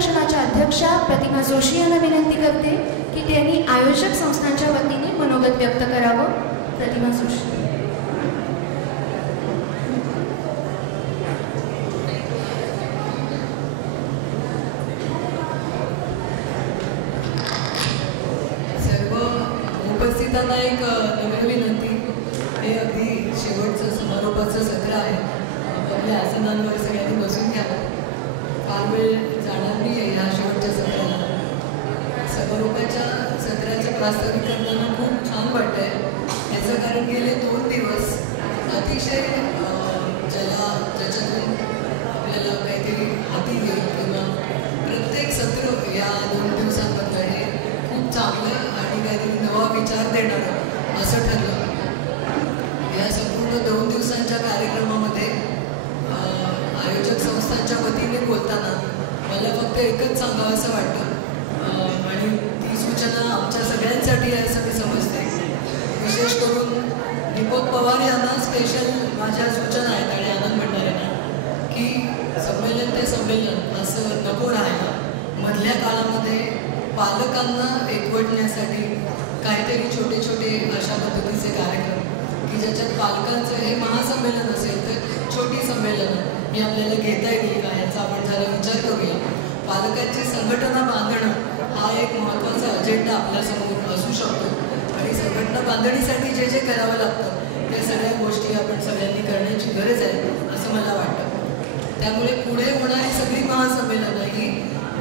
रक्षणाच्या अध्यक्षा प्रतिमा जोशी यांना विनंती करते की त्यांनी आयोजक संस्थांच्या वतीने मनोगत व्यक्त करावं. प्रतिमा जोशी. सर्व उपस्थितांना एक नवीन विनंती. हे अगदी शेवटचं समारोपाचं सत्र आहे. आपल्या आसनांवर सगळ्यांनी बसून घ्या. फार वेळ जाणार नाही आहे ह्या शेवटच्या सत्राला. समारोपाच्या सत्राचं प्रास्ताविक करताना खूप छान वाटतंय. याचं कारण गेले 2 दिवस अतिशय ज्याच्यातून आपल्याला काहीतरी हाती येईल किंवा प्रत्येक सत्र या 2 दिवसांमधलं हे खूप चांगलं आणि काहीतरी नवा विचार देणारं असं ठरलं. या संपूर्ण 2 दिवसांच्या कार्यक्रमामध्ये आयोजक संस्थांच्या वतीने बोलताना मला फक्त एकच सांगावं असं वाटतं आणि ती सूचना आमच्या सगळ्यांसाठी आहे असं मी समजते. विशेष करून दीपक पवार यांना स्पेशल माझ्या सूचना आहेत आणि आनंद भंडारेंना की संमेलन ते संमेलन असं नको राहायला. मधल्या काळामध्ये पालकांना एकवटण्यासाठी काहीतरी छोटे छोटे अशा पद्धतीचे कार्यक्रम की ज्याच्यात पालकांचं हे महासंमेलन असेल तर छोटी संमेलनं ही आपल्याला घेता येईल का याचा आपण जरा विचार करूया. पालकांची संघटना बांधणं हा एक महत्त्वाचा अजेंडा आपल्यासमोर असू शकतो आणि संघटना बांधणीसाठी जे जे करावं लागतं त्या सगळ्या गोष्टी आपण सगळ्यांनी करण्याची गरज आहे असं मला वाटतं. त्यामुळे पुढे होणारी सगळी महासंमेलनं ही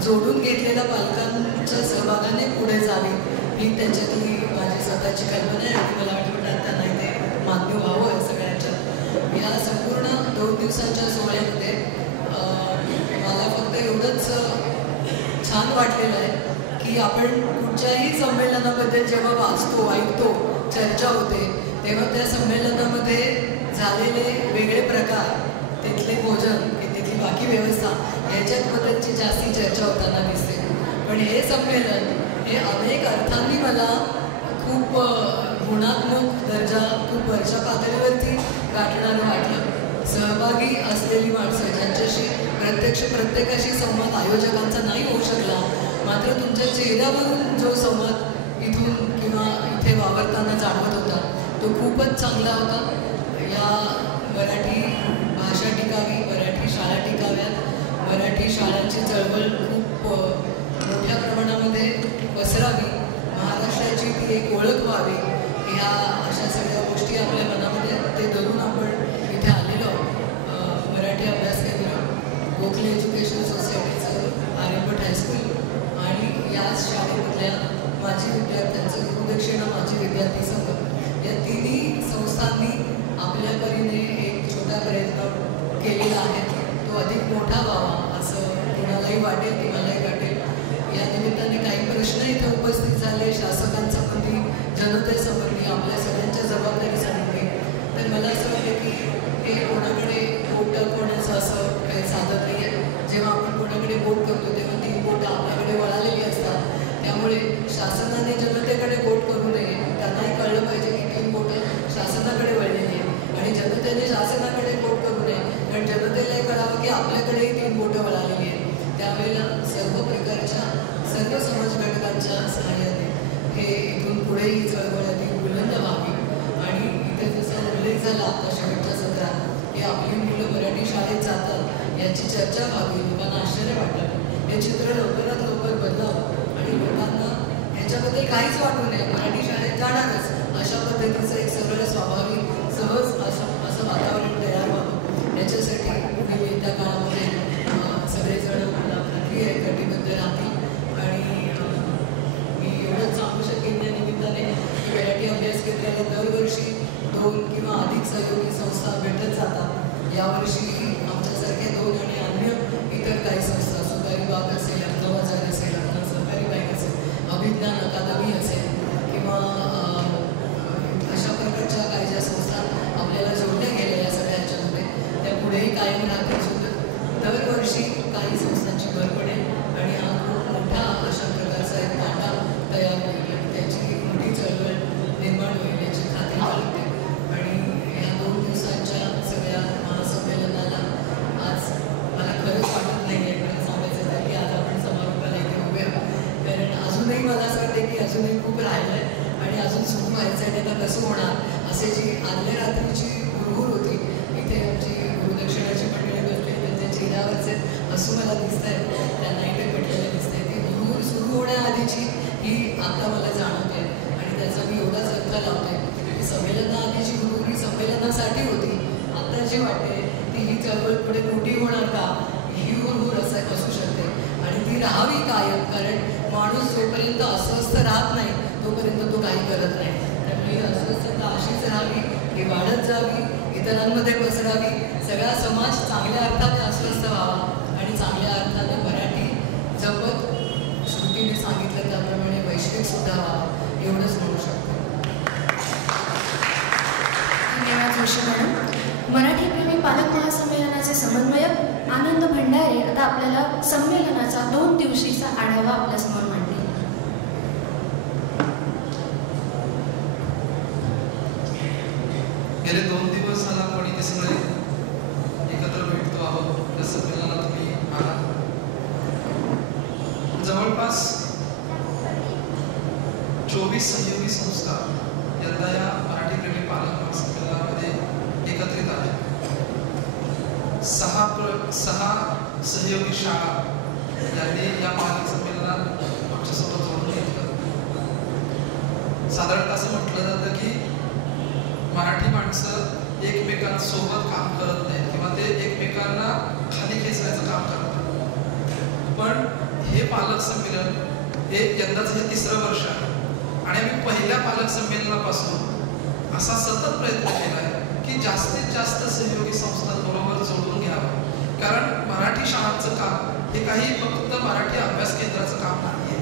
जोडून घेतलेल्या पालकांच्या सहभागाने पुढे जावी ही त्याच्यातली माझी स्वतःची कल्पना आहे आणि मला वाटतं त्यांना ते मान्य व्हावं आहे सगळ्यांच्या. या संपूर्ण 2 दिवसांच्या सोहळ्यामध्ये मला फक्त एवढंच छान वाटलेलं आहे की आपण कुठच्याही संमेलनाबद्दल जेव्हा वाचतो ऐकतो चर्चा होते तेव्हा त्या संमेलनामध्ये झालेले वेगळे प्रकार तिथले भोजन तिथली बाकी व्यवस्था याच्याबद्दलची जास्ती चर्चा होताना दिसते. पण हे संमेलन हे अनेक अर्थांनी मला खूप गुणात्मक दर्जा खूप वरच्या पातळीवरती गाठणारं वाटलं. सहभागी असलेली माणसं ज्यांच्याशी प्रत्येकाशी संवाद आयोजकांचा नाही होऊ शकला मात्र तुमच्या चेहऱ्यावरून जो संवाद इथून किंवा इथे वावरताना जाणवत होता तो खूपच चांगला होता. या मराठी भाषा टिकावी, मराठी शाळा टिकाव्यात, मराठी शाळांची चळवळ खूप मोठ्या प्रमाणामध्ये पसरावी, महाराष्ट्राची ती एक ओळख व्हावी ह्या अशा सगळ्या गोष्टी आपल्या मनामध्ये ते धरून आपण इथे आलेलो आहोत. मराठी अभ्यास केंद्र, गोखले एज्युकेशन सोसायटीचं आर्यभट हायस्कूल आणि याच शाळेमधल्या माजी विद्यार्थ्यांचं गुरुदक्षिणा माजी विद्यार्थी संघ या तिन्ही संस्थांनी आपल्या परीने एक छोटा प्रयत्न केलेला आहे. तो अधिक मोठा व्हावा असं कोणालाही वाटेल, कोणालाही वाटेल. या निमित्ताने काही प्रश्न इथे उपस्थित झाले शासकांसंबंधी, जनतेसंबंधी, आपल्या सगळ्यांच्या जबाबदारीसंबंधी. तर मला असं वाटतं की हे कोणाकडे बोट दाखवण्याचं असं काही साधत नाही आहे. जेव्हा आपण कोणाकडे बोट करतो तेव्हा 3 बोटं आपल्याकडे वळालेली असतात. त्यामुळे शासनाने जनतेकडे बोट करू नये. त्यांनाही कळलं पाहिजे की 3 बोटं शासनाकडे वळलेली आहे आणि जनतेने शासनाकडे बोट करू नये कारण जनतेलाही कळावं की आपल्याकडेही 3 बोटं वळालेली आहेत. त्यावेळेला सर्व प्रकारच्या सर्व समाज घटकांच्या सहाय्याने हे इथून पुढे ही चळवळ अधिक बुलंद व्हावी आणि इथे जसं उल्लेख झाला आता शेवटच्या सत्रात की आपली मुलं मराठी शाळेत जातात याची चर्चा व्हावी, लोकांना आश्चर्य वाटलं. हे चित्र लवकरात लवकर बदलावं आणि लोकांना ह्याच्याबद्दल काहीच वाटू नये, मराठी शाळेत जाणारच अशा पद्धतीचं एक सरळ स्वाभाविक सहज असं वातावरण तयार व्हावं. याच्यासाठी मी येत्या काळामध्ये सगळेजण मला खात्री आहे कटिबद्ध राहतील आणि मी एवढंच सांगू शकेन या निमित्ताने की मराठी अभ्यास केंद्राला दरवर्षी 2 किंवा अधिक सहयोगी संस्था भेटत जातात. यावर्षी आमच्यासारखे 2 आणि अन्य इतर काही संस्था, सुतारी बाग असेल, अब्दुबाजार असेल, सहकारी बँक असेल, अभिज्ञान अकादमी असेल किंवा अशा प्रकारच्या काही ज्या संस्था आपल्याला जोडल्या गेल्या या सगळ्या ह्याच्यामध्ये त्या पुढेही कायम राहतील. सुद्धा दरवर्षी काही संस्थांची भर पडेल आणि हा खूप मोठा अशा प्रकारचा एक काटा तयार होईल आणि त्याची मोठी चळवळ निर्माण होईल याची खात्री वाटते. आणि या 2 दिवसांच्या सगळ्या महासंमेलनाला आज मला खरंच वाटत नाही आहे खरं सांगायचं तर की आज आपण अजूनही खूप राहिलं आहे आणि अजून सुरू व्हायचं आहे. आता कसं होणार असे जी आदल्या रात्रीची हुरहुर होती. इथे आमची गुरुदक्षिणाची मंडळी बसली, त्यांच्या चेहऱ्यावरचे हसू मला दिसत आहेत, त्यांना इकडे पडलेलं दिसत आहे. ती हुरहुर सुरू होण्याआधीची ही आता मला जाणवते आणि त्याचा मी एवढाच अर्थ लावते की संमेलनाआधीची हुरहुर ही संमेलनासाठी होती. आता जी वाटते ती ही चळवळ पुढे मोठी होणार का, ही हुरहुर असू शकते आणि ती राहावी कायम. कारण माणूस जोपर्यंत अस्वस्थ राहत नाही तोपर्यंत तो काही करत नाही. त्यामुळे ही अस्वस्थता अशीच राहावी, ही वाढत जावी, इतरांमध्ये पसरावी, सगळा समाज चांगल्या अर्थाने अस्वस्थ व्हावा आणि चांगल्या अर्थाने मराठी जपत श्रुतीने सांगितलं त्याप्रमाणे वैश्विक सुद्धा व्हावा, एवढंच म्हणू शकतो. धन्यवाद जोशी मॅडम. मराठी प्रेमी पालक महासंमेलनाचे समन्वयक आनंद भंडारे आता आपल्याला संमेलनाचा 2 दिवशीचा आढावा आपल्यासमोर मांडतील. गेले 2 दिवस झाला आपण इथे सगळे एकत्र भेटतो आहोत. त्या संमेलनाला तुम्ही आला. जवळपास 24 सहयोगी संस्था यंदा या मराठी प्रेमी पालक महासंमेलनामध्ये एकत्रित आहे. 6 सहयोगी शाळा यांनी या पालक संमेलनात आमच्यासोबत जोडून घेतलं. साधारणतः असं म्हटलं जातं की मराठी माणसं एकमेकांसोबत काम करत नाहीत किंवा ते एकमेकांना खाली खेचण्याचं काम करतात. पण हे पालक संमेलन हे यंदाचं हे 3रं वर्ष आहे आणि आम्ही पहिल्या पालक संमेलनापासून असा सतत प्रयत्न केला आहे की जास्तीत जास्त सहयोगी संस्थांबरोबर जोडून घ्यावं. कारण मराठी शाळांचं काम हे काही फक्त मराठी अभ्यास केंद्राचं काम नाही आहे.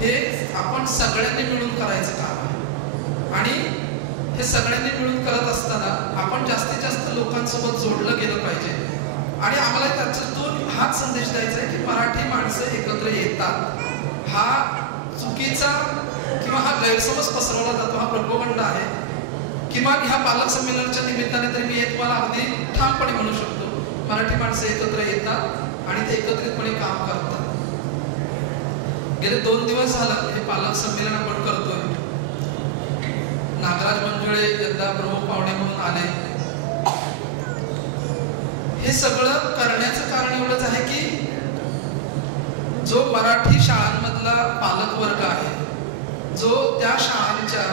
हे आपण सगळ्यांनी मिळून करायचं काम आहे आणि हे सगळ्यांनी मिळून करत असताना आपण जास्तीत जास्त लोकांसोबत जोडलं गेलं पाहिजे. आणि आम्हाला त्याच्यातून हाच संदेश द्यायचा आहे की मराठी माणसं एकत्र येतात. हा चुकीचा किंवा हा गैरसमज पसरवला जातो, हा प्रोपगंडा आहे. किमान ह्या पालक संमेलनाच्या निमित्ताने तरी मी हे तुम्हाला अगदी ठामपणे म्हणू शकतो, मराठी माणसं एकत्र येतात आणि ते एकत्रितपणे काम करतात. गेले 2 दिवस झालं हे पालक संमेलन आपण करतोय. नागराज मंजुळे यंदा प्रमुख पाहुणे म्हणून आले. हे सगळं करण्याचं कारण एवढंच आहे की जो मराठी शाळांमधला पालक वर्ग आहे, जो त्या शाळांच्या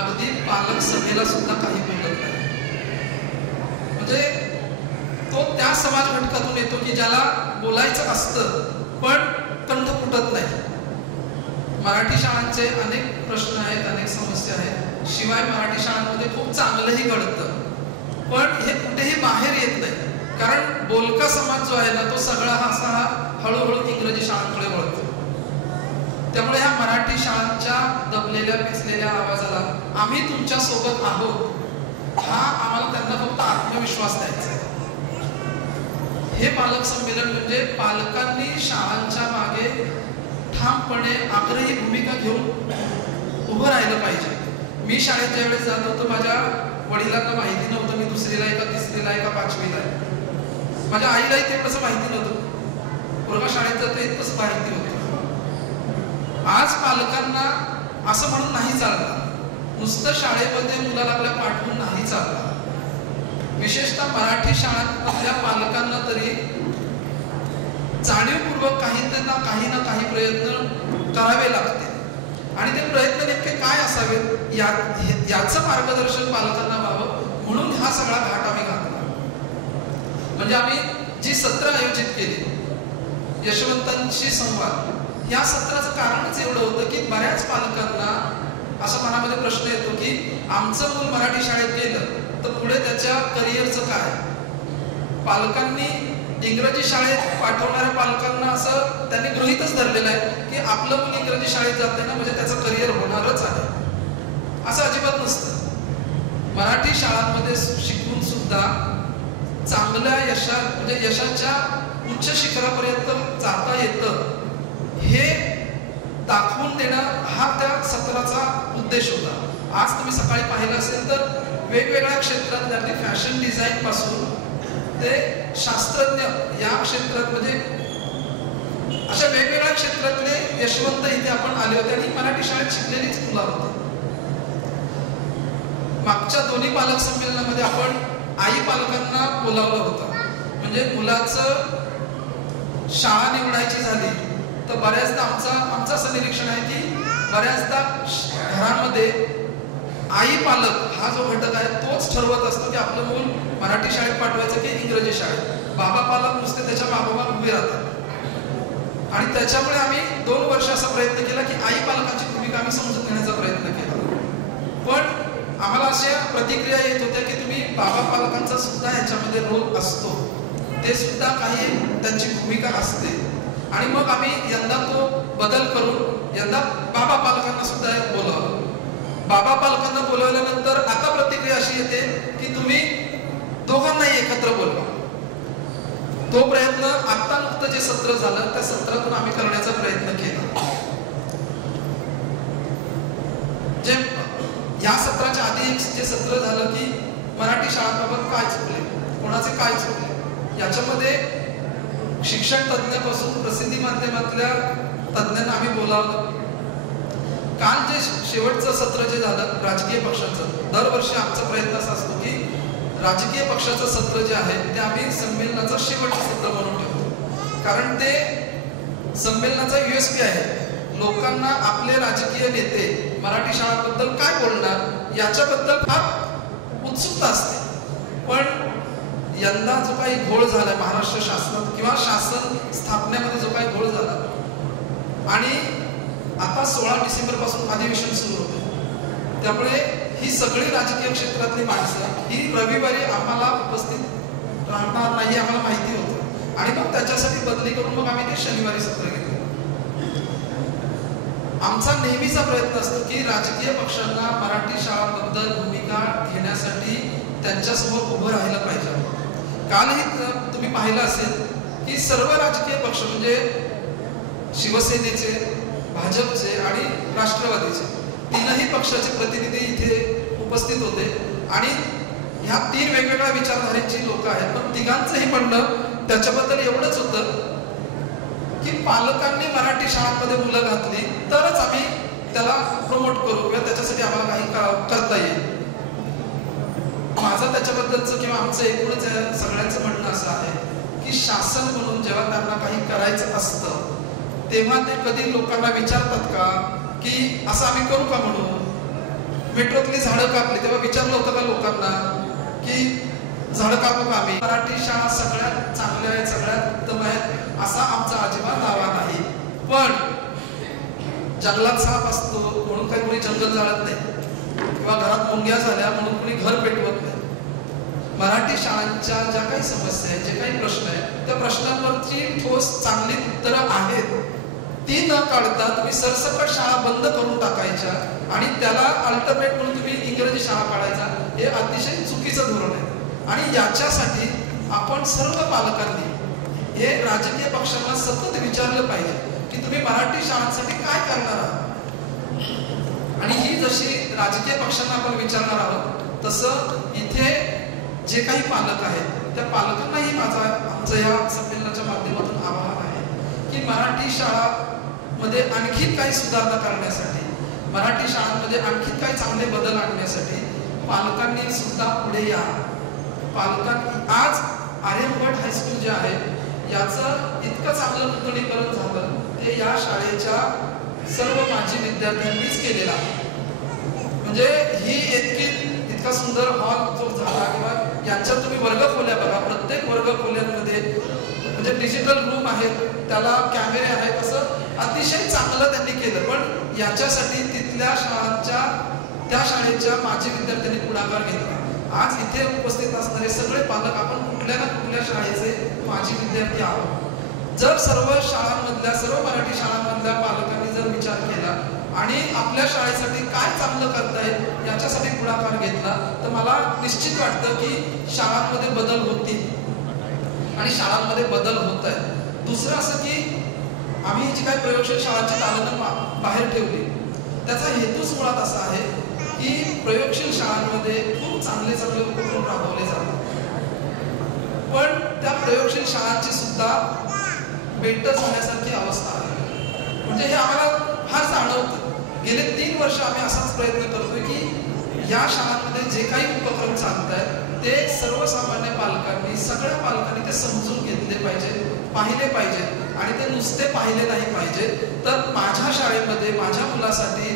अगदी पालक सभेला सुद्धा काही बोलत नाही, म्हणजे तो त्या समाज घटकातून येतो की ज्याला बोलायचं असतं पण कंठ फुटत नाही. मराठी शाळांचे अनेक प्रश्न आहेत, अनेक समस्या आहेत. शिवाय मराठी शाळांमध्ये खूप चांगलंही घडतं पण हे कुठेही बाहेर येत नाही. कारण बोलका समाज जो आहे ना, तो सगळा हा हळूहळू इंग्रजी शाळांकडे वळतो. त्यामुळे ह्या मराठी शाळांच्या दबलेल्या पिचलेल्या आवाजाला आम्ही तुमच्या सोबत आहोत हा आम्हाला त्यांना फक्त आत्मविश्वास द्यायचा आहे. हे पालक संमेलन म्हणजे पालकांनी शाळांच्या मागे ठामपणे आग्रही भूमिका घेऊन उभं राहिलं पाहिजे. मी शाळेत ज्या वेळेस जात होतो माझ्या वडिलांना माहिती नव्हतं मी 2रीला आहे का 3रीला आहे का 5वीला आहे. माझ्या आईलाही तेवढंच माहिती नव्हतं. पोरगा शाळेत जातं इतकंच माहिती होतं. आज पालकांना असं म्हणून नाही चालणार, नुसतं शाळेमध्ये मुलाला आपल्या पाठवून नाही चालणार. विशेषतः मराठी शाळांमधल्या पालकांना तरी जाणीवपूर्वक काही ना काही प्रयत्न करावे लागते आणि ते प्रयत्न नेमके काय असावेत याचं मार्गदर्शन पालकांना व्हावं म्हणून हा सगळा घाट आम्ही घातला. म्हणजे आम्ही जी सत्र आयोजित केली यशवंतांशी संवाद, या सत्राचं कारणच एवढं होतं की बऱ्याच पालकांना असा मनामध्ये प्रश्न येतो की आमचं मूल मराठी शाळेत गेलं तर पुढे त्याच्या करिअरचं काय. पालकांनी इंग्रजी शाळेत पाठवणाऱ्या पालकांना असं त्यांनी गृहीतच धरलेलं आहे की आपलं मूल इंग्रजी शाळेत जाते ना म्हणजे त्याचं करिअर होणारच आहे. असं अजिबात नसतं. मराठी शाळांमध्ये शिकून सुद्धा चांगल्या म्हणजे यशाच्या उच्च शिखरापर्यंत जाता येतं हे दाखवून देणं हा त्या सत्राचा उद्देश होता. आज तुम्ही सकाळी पाहिलं असेल तर वेगवेगळ्या क्षेत्रात अगदी फॅशन डिझाईन पासून ते शास्त्रज्ञ या क्षेत्रात म्हणजे अशा वेगवेगळ्या क्षेत्रातले यशवंत इथे आपण आले होते आणि मराठी शाळेत शिकलेलीच मुलं होती. मागच्या दोन्ही पालक संमेलनामध्ये आपण आई पालकांना बोलावलं होतं. म्हणजे मुलाचं शाळा निवडायची झाली तर बऱ्याचदा आमचं असं निरीक्षण आहे की बऱ्याचदा घरामध्ये आई पालक हा जो घटक आहे तोच ठरवत असतो की आपलं मूल मराठी शाळेत पाठवायचं की इंग्रजी शाळेत. बाबा पालक नुसते त्याच्या मागोमाग उभे राहतात. आणि त्याच्यामुळे आम्ही 2 वर्ष असा प्रयत्न केला की आई पालकांची भूमिका आम्ही समजून घेण्याचा प्रयत्न केला. पण आम्हाला अशा प्रतिक्रिया येत होत्या की तुम्ही बाबा पालकांचा सुद्धा ह्याच्यामध्ये रोल असतो, ते सुद्धा काही त्यांची भूमिका असते. आणि मग आम्ही यंदा तो बदल करून यंदा बाबा पालकांना सुद्धा बोलवलं. बाबा पालकांना बोलवल्यानंतर आता प्रतिक्रिया अशी येते की तुम्ही दोघांनाही एकत्र बोलवा. तो प्रयत्न आता नुकतं जे सत्र झालं त्या सत्रातून आम्ही करण्याचा प्रयत्न केला. जे या सत्राच्या आधी एक जे सत्र झालं की मराठी शाळांबाबत काय चुकले, कोणाचे काय चुकले, याच्यामध्ये शिक्षण तज्ञापासून प्रसिद्धी माध्यमातल्या तज्ञांना आम्ही बोलावलं. काल जे शेवटचं सत्र जे झालं राजकीय पक्षांचं, दरवर्षी आमचा प्रयत्न असा असतो की राजकीय पक्षाचं सत्र जे आहे ते आम्ही संमेलनाचं शेवटचं सत्र म्हणून ठेवतो. कारण ते संमेलनाचा USP आहे. लोकांना आपले राजकीय नेते मराठी शाळांबद्दल काय बोलणार याच्याबद्दल फार उत्सुकता असते. पण यंदा जो काही घोळ झालाय महाराष्ट्र शासनात किंवा शासन स्थापनेमध्ये जो काही घोळ झाला आणि आता 16 डिसेंबर पासून अधिवेशन सुरू होते, त्यामुळे ही सगळी राजकीय क्षेत्रातली माणसं ही रविवारी आम्हाला उपस्थित राहणार नाही आम्हाला माहिती होतं. आणि मग त्याच्यासाठी बदली करून मग आम्ही ते शनिवारी सत्र घेतलं. आमचा नेहमीचा प्रयत्न असतो की राजकीय पक्षांना मराठी शाळांबद्दल भूमिका घेण्यासाठी त्यांच्यासमोर उभं राहायला पाहिजे. कालही तुम्ही पाहिलं असेल की सर्व राजकीय पक्ष म्हणजे शिवसेनेचे, भाजपचे आणि राष्ट्रवादीचे तीनही पक्षाचे प्रतिनिधी इथे उपस्थित होते. आणि ह्या 3 वेगवेगळ्या विचारधारेची लोक आहेत. पण तिघांचंही म्हणणं त्याच्याबद्दल एवढंच होतं की पालकांनी मराठी शाळांमध्ये मुलं घातली तरच आम्ही त्याला प्रमोट करू किंवा त्याच्यासाठी आम्हाला काही करता येईल. माझं त्याच्याबद्दलचं किंवा आमचं एकूणच सगळ्यांचं म्हणणं असं आहे की शासन म्हणून जेव्हा त्यांना काही करायचं असतं तेव्हा ते कधी लोकांना विचारतात का की असं आम्ही करू का म्हणून. मेट्रोतली झाडं कापली तेव्हा विचारलं होतं का लोकांना की झाडं कापू का आम्ही. मराठी शाळा सगळ्यात चांगल्या आहेत, सगळ्यात उत्तम आहेत असा आमचा अजिबात दावा नाही. पण जंगलात साप असतो म्हणून काही कोणी जंगल जाळत नाही किंवा घरात मुंग्या झाल्या म्हणून कोणी घर पेटवत नाही. मराठी शाळांच्या ज्या काही समस्या आहेत, जे काही प्रश्न आहेत, त्या प्रश्नांवरची ठोस चांगली उत्तरं आहेत. ती न काढता तुम्ही सरसकट शाळा बंद करून टाकायच्या आणि त्याला अल्टरनेट म्हणून तुम्ही इंग्रजी शाळा काढायचा, हे अतिशय चुकीचं धोरण आहे. आणि याच्यासाठी आपण सर्व पालकांनी हे राजकीय पक्षांना सतत विचारलं पाहिजे की तुम्ही मराठी शाळांसाठी काय करणार आहात. आणि ही जशी राजकीय पक्षांना आपण विचारणार आहोत तसं इथे जे काही पालक आहेत त्या पालकांनाही आमचं या संमेलनाच्या माध्यमातून आवाहन आहे की मराठी शाळांमध्ये आणखी काही सुधारणा करण्यासाठी, मराठी शाळांमध्ये आणखी काही चांगले बदल आणण्यासाठी पालकांनी सुद्धा पुढे या. पालकांनी आज आर्यभट हायस्कूल जे आहे याचं इतकं चांगलं नूतनीकरण झालं ते या शाळेच्या सर्व माजी विद्यार्थ्यांनीच केलेलं आहे. म्हणजे ही इतका सुंदर हॉल जो झाला किंवा यांच्यात तुम्ही वर्गखोल्या बघा, प्रत्येक वर्गखोल्यांमध्ये म्हणजे डिजिटल रूम आहेत, त्याला कॅमेरे आहेत, असं अतिशय चांगलं त्यांनी केलं. पण याच्यासाठी तिथल्या त्या शाळेच्या माजी विद्यार्थ्यांनी पुढाकार घेतला. आज इथे उपस्थित असणारे सगळे पालक आपण कुठल्या ना कुठल्या शाळेचे माजी विद्यार्थी आहोत. जर सर्व शाळांमधल्या, सर्व मराठी शाळांमधल्या पालकांनी जर विचार केला आणि आपल्या शाळेसाठी काय चांगलं करता येईल याच्यासाठी पुढाकार घेतला तर मला निश्चित वाटतं की शाळांमध्ये बदल होतील आणि शाळांमध्ये बदल होत आहेत. दुसरं असं की आम्ही जी काही प्रयोगशील शाळांची दालनं बाहेर ठेवली त्याचा हेतूच मुळात असा आहे की प्रयोगशील शाळांमध्ये खूप चांगले उपक्रम राबवले जातात. पण त्या प्रयोगशील शाळांची सुद्धा पेटच होण्यासारखी अवस्था आहे. म्हणजे हे आम्हाला फार जाणवतं. गेले 3 वर्ष आम्ही असाच प्रयत्न करतोय की या शाळांमध्ये जे काही उपक्रम चालत आहेत ते सर्वसामान्य पालकांनी, सगळ्या पालकांनी ते समजून घेतले पाहिजे, पाहिले पाहिजे. आणि ते नुसते पाहिले नाही पाहिजे, तर माझ्या शाळेमध्ये माझ्या मुलासाठी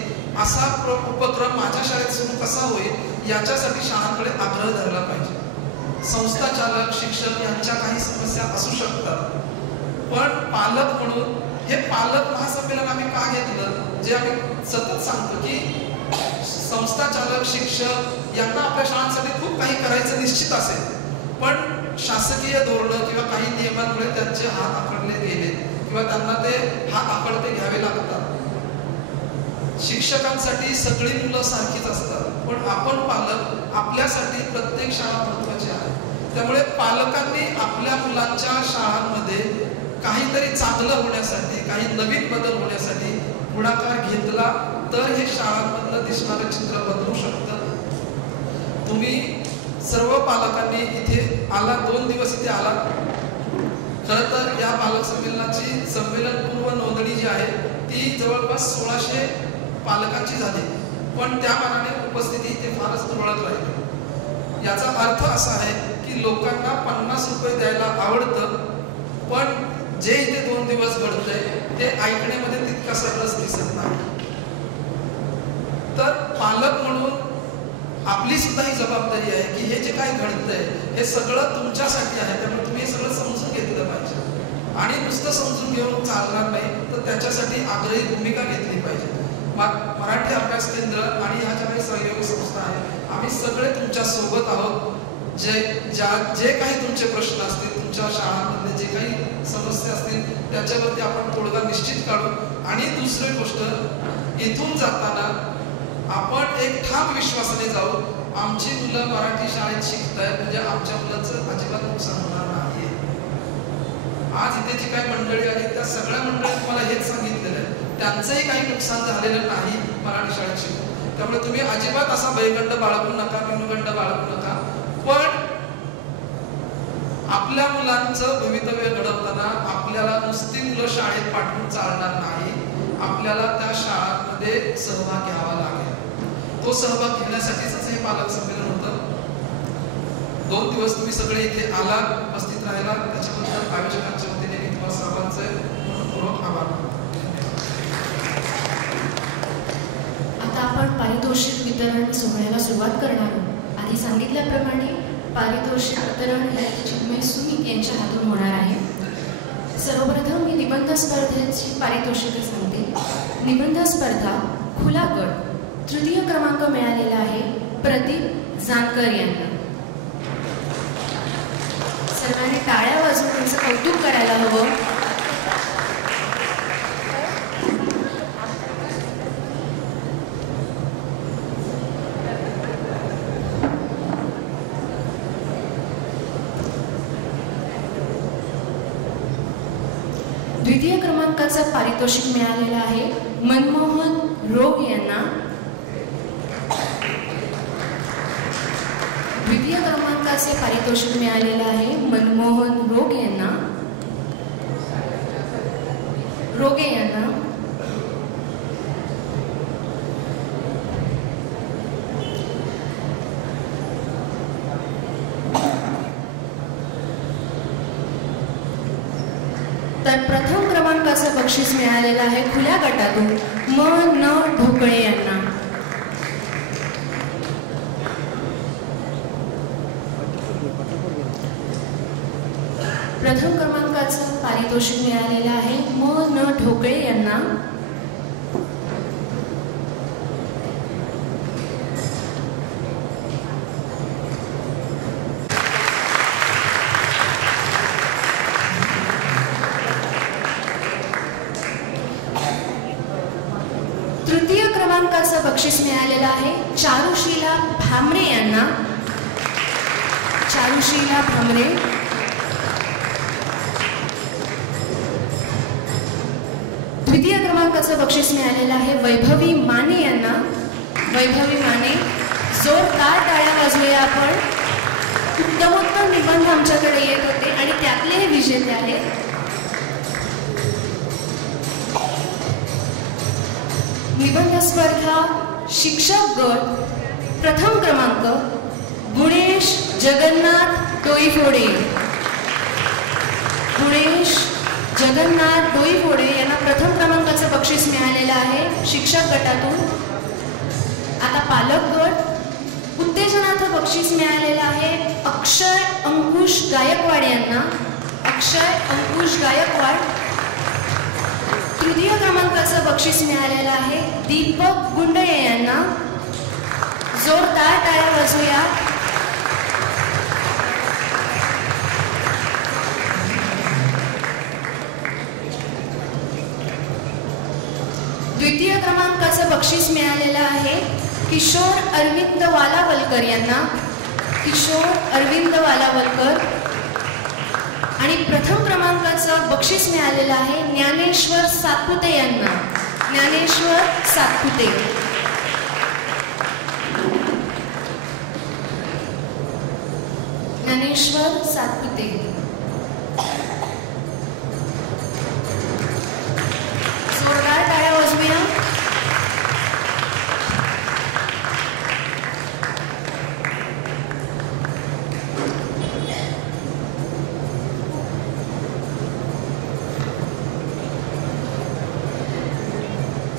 असा उपक्रम माझ्या शाळेत सुरू कसा होईल याच्यासाठी शाळांकडे आग्रह धरला पाहिजे. संस्था चालक, शिक्षक यांच्या काही समस्या असू शकतात, पण पालक म्हणून हे पालक महासंमेलन आम्ही का घेतलं, जे आम्ही सतत सांगतो की संस्था चालक, शिक्षक यांना आपल्या शाळांसाठी खूप काही करायचं निश्चित असेल, पण शासकीय धोरणं किंवा काही नियमांमुळे त्यांचे हात आखडले गेले किंवा त्यांना ते हात आखडते घ्यावे लागतात. शिक्षकांसाठी सगळी मुलं सारखीच असतात, पण आपण पालक आपल्यासाठी प्रत्येक शाळा महत्वाची आहे. त्यामुळे पालकांनी आपल्या मुलांच्या शाळांमध्ये काहीतरी चांगलं होण्यासाठी, काही नवीन बदल होण्यासाठी पुढाकार घेतला तर हे शाळांमधलं दिसणारं चित्र बदलू शकतं. तुम्ही सर्व पालकांनी इथे आला, 2 दिवस इथे आला. खरं तर या पालक संमेलनाची संमेलनपूर्व नोंदणी जी आहे ती जवळपास 1600 पालकांची झाली, पण त्या मानाने उपस्थिती इथे फारच तुरळक राहिली. याचा अर्थ असा आहे की लोकांना 50 रुपये द्यायला आवडतं, पण जे इथे 2 दिवस घडतंय ते ऐकण्यामध्ये तितकासा रस दिसत नाही. तर पालक म्हणून आपली सुद्धा ही जबाबदारी आहे की हे जे काय घडतंय हे सगळं तुमच्यासाठी आहे. त्यामुळे तुम्ही हे सगळं समजून घेतलं पाहिजे आणि नुसतं समजून घेऊन चालणार नाही, तर त्याच्यासाठी आग्रही भूमिका घेतली पाहिजे. मराठी अभ्यास केंद्र आणि ह्या ज्या काही सहयोगी संस्था आहेत, आम्ही सगळे तुमच्या सोबत आहोत. जे काही तुमचे प्रश्न असतील, तुमच्या शाळांमधले जे काही समस्या असतील त्याच्यावरती आपण तोडगा निश्चित काढू. आणि दुसरी गोष्ट, इथून जाताना आपण एक ठाम विश्वासाने जाऊ, आमची मुलं मराठी शाळेत शिकतायत म्हणजे आमच्या मुलांचं अजिबात नुकसान होणार नाही. आज इथे जी काही मंडळी आली त्या सगळ्या मंडळी तुम्हाला हेच सांगितलेलं आहे, त्यांचंही काही नुकसान झालेलं नाही मराठी शाळेत शिकून. त्यामुळे तुम्ही अजिबात असा भयगंड बाळगू नका, न्यूनगंड बाळगू नका. पण आपल्या मुलांचं भवितव्य घडवताना आपल्याला नुसती मुलं शाळेत पाठवून चालणार नाही, आपल्याला त्या शाळांमध्ये सहभाग घ्यावा लागेल. तो सहभाग घेण्यासाठीच हे पालक संमेलन होतं. 2 दिवस तुम्ही सगळे इथे आला, उपस्थित राहिला, त्याच्याबद्दल आयोजकांच्या वतीने मी तुम्हाला सर्वांचे मनपूर्वक आभार मानतो. आता आपण पारितोषिक वितरण सोहळ्याला सुरुवात करणार आहोत. आधी सांगितल्याप्रमाणे पारितोषिक वितरण चिन्मय सुमित यांच्या हातून होणार आहे. सर्वप्रथम मी निबंध स्पर्धेची पारितोषिके सांगते. निबंध स्पर्धा खुला गट, 3य क्रमांक मिळालेला आहे प्रदीप जानकर यांना. सर्वांनी टाळ्या वाजवून त्यांचं कौतुक करायला हवं. द्वितीय क्रमांकाचं पारितोषिक मिळालेलं आहे मनमोहन रोग यांना. द्वितीय क्रमांकाचे पारितोषिक मिळालेलं आहे मनमोहन रोगे यांना. तर प्रथम क्रमांकाचं बक्षीस मिळालेलं आहे खुल्या गटातून न ढोकळे यांना. प्रथम क्रमांकाचं पारितोषिक मिळालेलं आहे न ढोकळे यांना. तृतीय क्रमांकाचं बक्षीस मिळालेलं आहे चारुशीला भामरे यांना. चारुशीला भामरे. द्वितीय क्रमांकाचं बक्षीस मिळालेलं आहे वैभवी माने यांना. वैभवी माने. जोरदार टाळ्या वाजवूया आपण. उत्तमोत्तम निबंध आमच्याकडे येत होते आणि त्यातले हे विजेते आहेत. निबंध स्पर्धा शिक्षक गट प्रथम क्रमांक गुणेश जगन्नाथ डोईफोडे. गुणेश जगन्नाथ डोईफोडे यांना प्रथम क्रमांकाचं बक्षीस मिळालेलं आहे शिक्षक गटातून. आता पालक गट उत्तेजनाचं बक्षीस मिळालेलं आहे अक्षय अंकुश गायकवाड यांना. अक्षय अंकुश गायकवाड. तृतीय क्रमांकाचं बक्षीस मिळालेलं आहे दीपक गुंडये यांना. जोरदार टाळ्या वाजवूया. द्वितीय क्रमांकाचं बक्षीस मिळालेलं आहे किशोर अरविंद वालावलकर यांना. किशोर अरविंद वालावलकर. आणि प्रथम क्रमांकाचं बक्षीस मिळालेलं आहे ज्ञानेश्वर सातपुते यांना. ज्ञानेश्वर सातपुते. ज्ञानेश्वर सातपुते. जोरदार टाळ्या वाजवूया.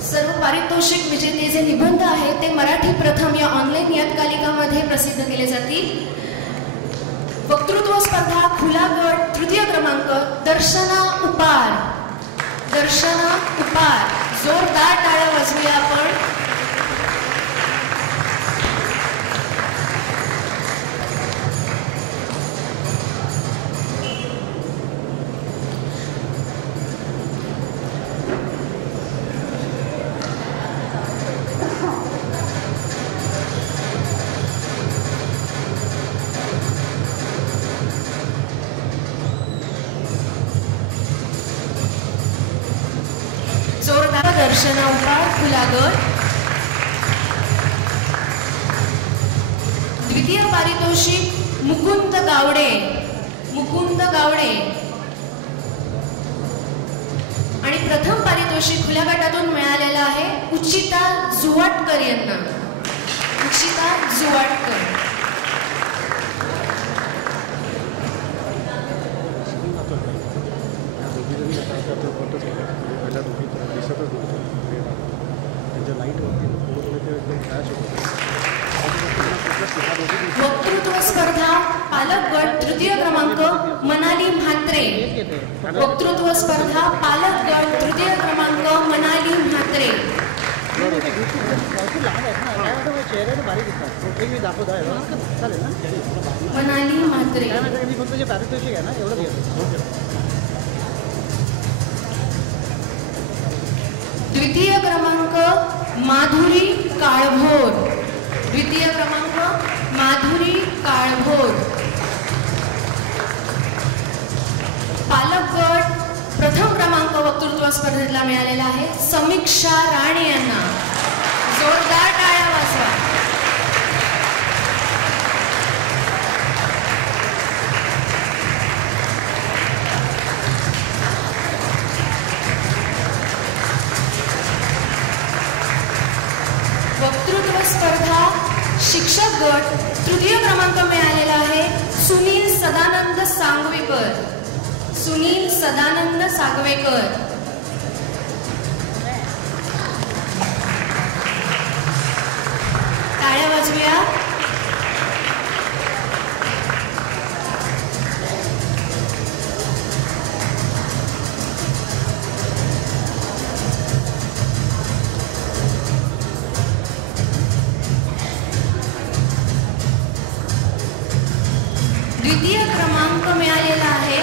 सर्व पारितोषिक विजेते जे निबंध आहेत ते मराठी प्रथम या ऑनलाईन नियतकालिकामध्ये प्रसिद्ध केले जातील. वक्तृत्व स्पर्धा खुला गट तृतीय क्रमांक दर्शना उपार. दर्शना उपार. जोरदार टाळ्या वाजवूया आपण. जोरदार दर्शना उपार खुला गट. द्वितीय पारितोषिक मुकुंद गावडे. मुकुंद गावडे. आणि प्रथम पारितोषिक खुल्या गटातून मिळालेलं आहे उचिता जुवाटकर यांना. उचिता जुवाटकर. वक्तृत्व स्पर्धा पालक गट तृतीय क्रमांक मनाली म्हात्रे. वक्तृत्व स्पर्धा पालक गट तृतीय क्रमांक मनाली म्हात्रे. मनाली म्हात्रे. द्वितीय क्रमांक माधुरी काळभोर. द्वितीय क्रमांक माधुरी काळभोर. पालक गट प्रथम क्रमांक वक्तृत्व स्पर्धेला मिळालेला आहे समीक्षा राणे यांना. जोरदार टाळ्या वाजवा. वक्तृत्व स्पर्धा शिक्षक गट तृतीय क्रमांक मिळालेला आहे सुनील सदानंद सांगवेकर. सुनील सदानंद सांगवेकर. टाळ्या वाजवूया. द्वितीय क्रमांक मिळालेला आहे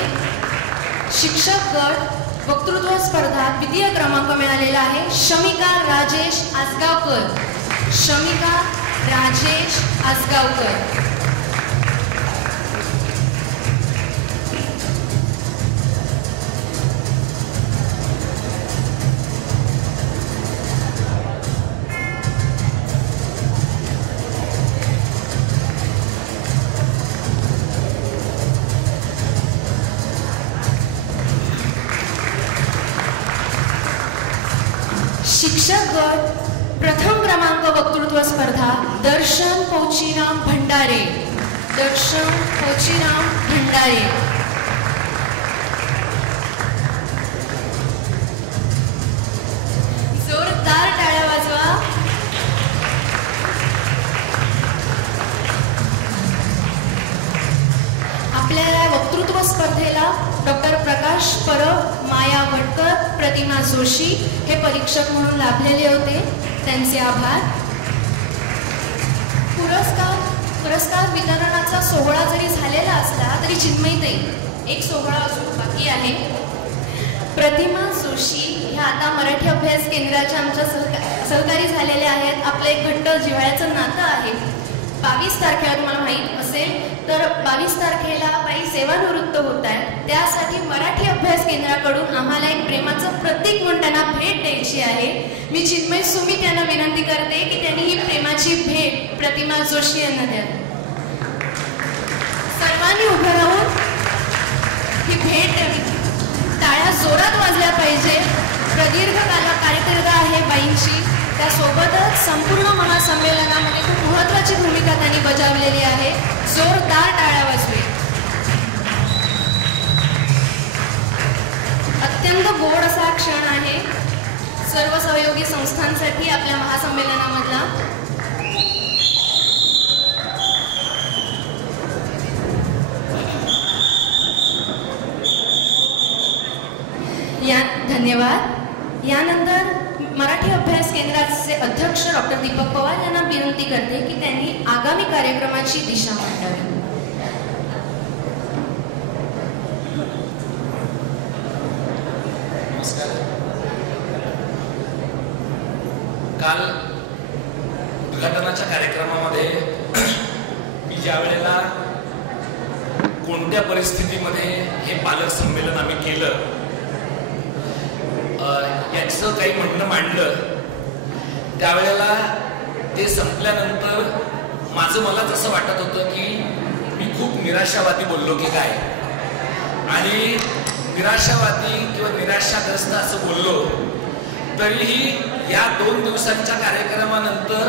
शिक्षक गट वक्तृत्व स्पर्धा द्वितीय क्रमांक मिळालेला आहे शमिका राजेश आसगावकर. शमिका राजेश आसगावकर. शिक्षक गट प्रथम क्रमांक वक्तृत्व स्पर्धा दर्शन पोचीराम भंडारे. दर्शन पोचीराम भंडारे. जोरदार टाळ्या वाजवा. आपल्या वक्तृत्व स्पर्धेला डॉक्टर प्रकाश परब, माया वटकर, प्रतिमा जोशी हे परीक्षक म्हणून लाभलेले होते. त्यांचे आभार. पुरस्कार वितरणाचा सोहळा जरी झालेला असला तरी चिन्मयीताई एक सोहळा अजून बाकी आहे. प्रतिमा जोशी ह्या आता मराठी अभ्यास केंद्राच्या आमच्या सहकारी झालेल्या आहेत. आपलं एक घट्ट जिव्हाळ्याचं नातं आहे. 22 तारखेला तुम्हाला माहीत असेल तर 22 तारखेला बाई सेवानिवृत्त होत आहेत. त्यासाठी मराठी अभ्यास केंद्राकडून आम्हाला एक प्रेमाचं प्रतीक म्हणून त्यांना भेट द्यायची आहे. मी चिन्मय सुमित यांना विनंती करते की त्यांनी ही प्रेमाची भेट प्रतिमा जोशी यांना द्या. सर्वांनी उभं राहून ही भेट द्यावी. टाळ्या जोरात वाजल्या पाहिजे. प्रदीर्घ कार्यकर्ता आहे बाईंची. त्यासोबतच संपूर्ण महासंमेलनामध्ये खूप महत्त्वाची भूमिका त्यांनी बजावलेली आहे. जोरदार टाळ्या वाजवे. अत्यंत गोड असा क्षण आहे सर्व सहयोगी संस्थांसाठी आपल्या महासंमेलनामधला. धन्यवाद. यानंतर मराठी अभ्यास केंद्राचे अध्यक्ष डॉक्टर दीपक पवार यांना विनंती करते की त्यांनी आगामी कार्यक्रमाची दिशा मांडावी. नमस्कार. काल उद्घाटनाच्या कार्यक्रमामध्ये मी ज्या वेळेला कोणत्या परिस्थितीमध्ये हे पालक संमेलन आम्ही केलं याचं काही म्हणणं मांडलं, त्यावेळेला ते संपल्यानंतर मलाच असं वाटत होतं की मी खूप निराशावादी बोललो की काय, आणि निराशावादी किंवा निराशाग्रस्त असं बोललो तरीही या 2 दिवसांच्या कार्यक्रमानंतर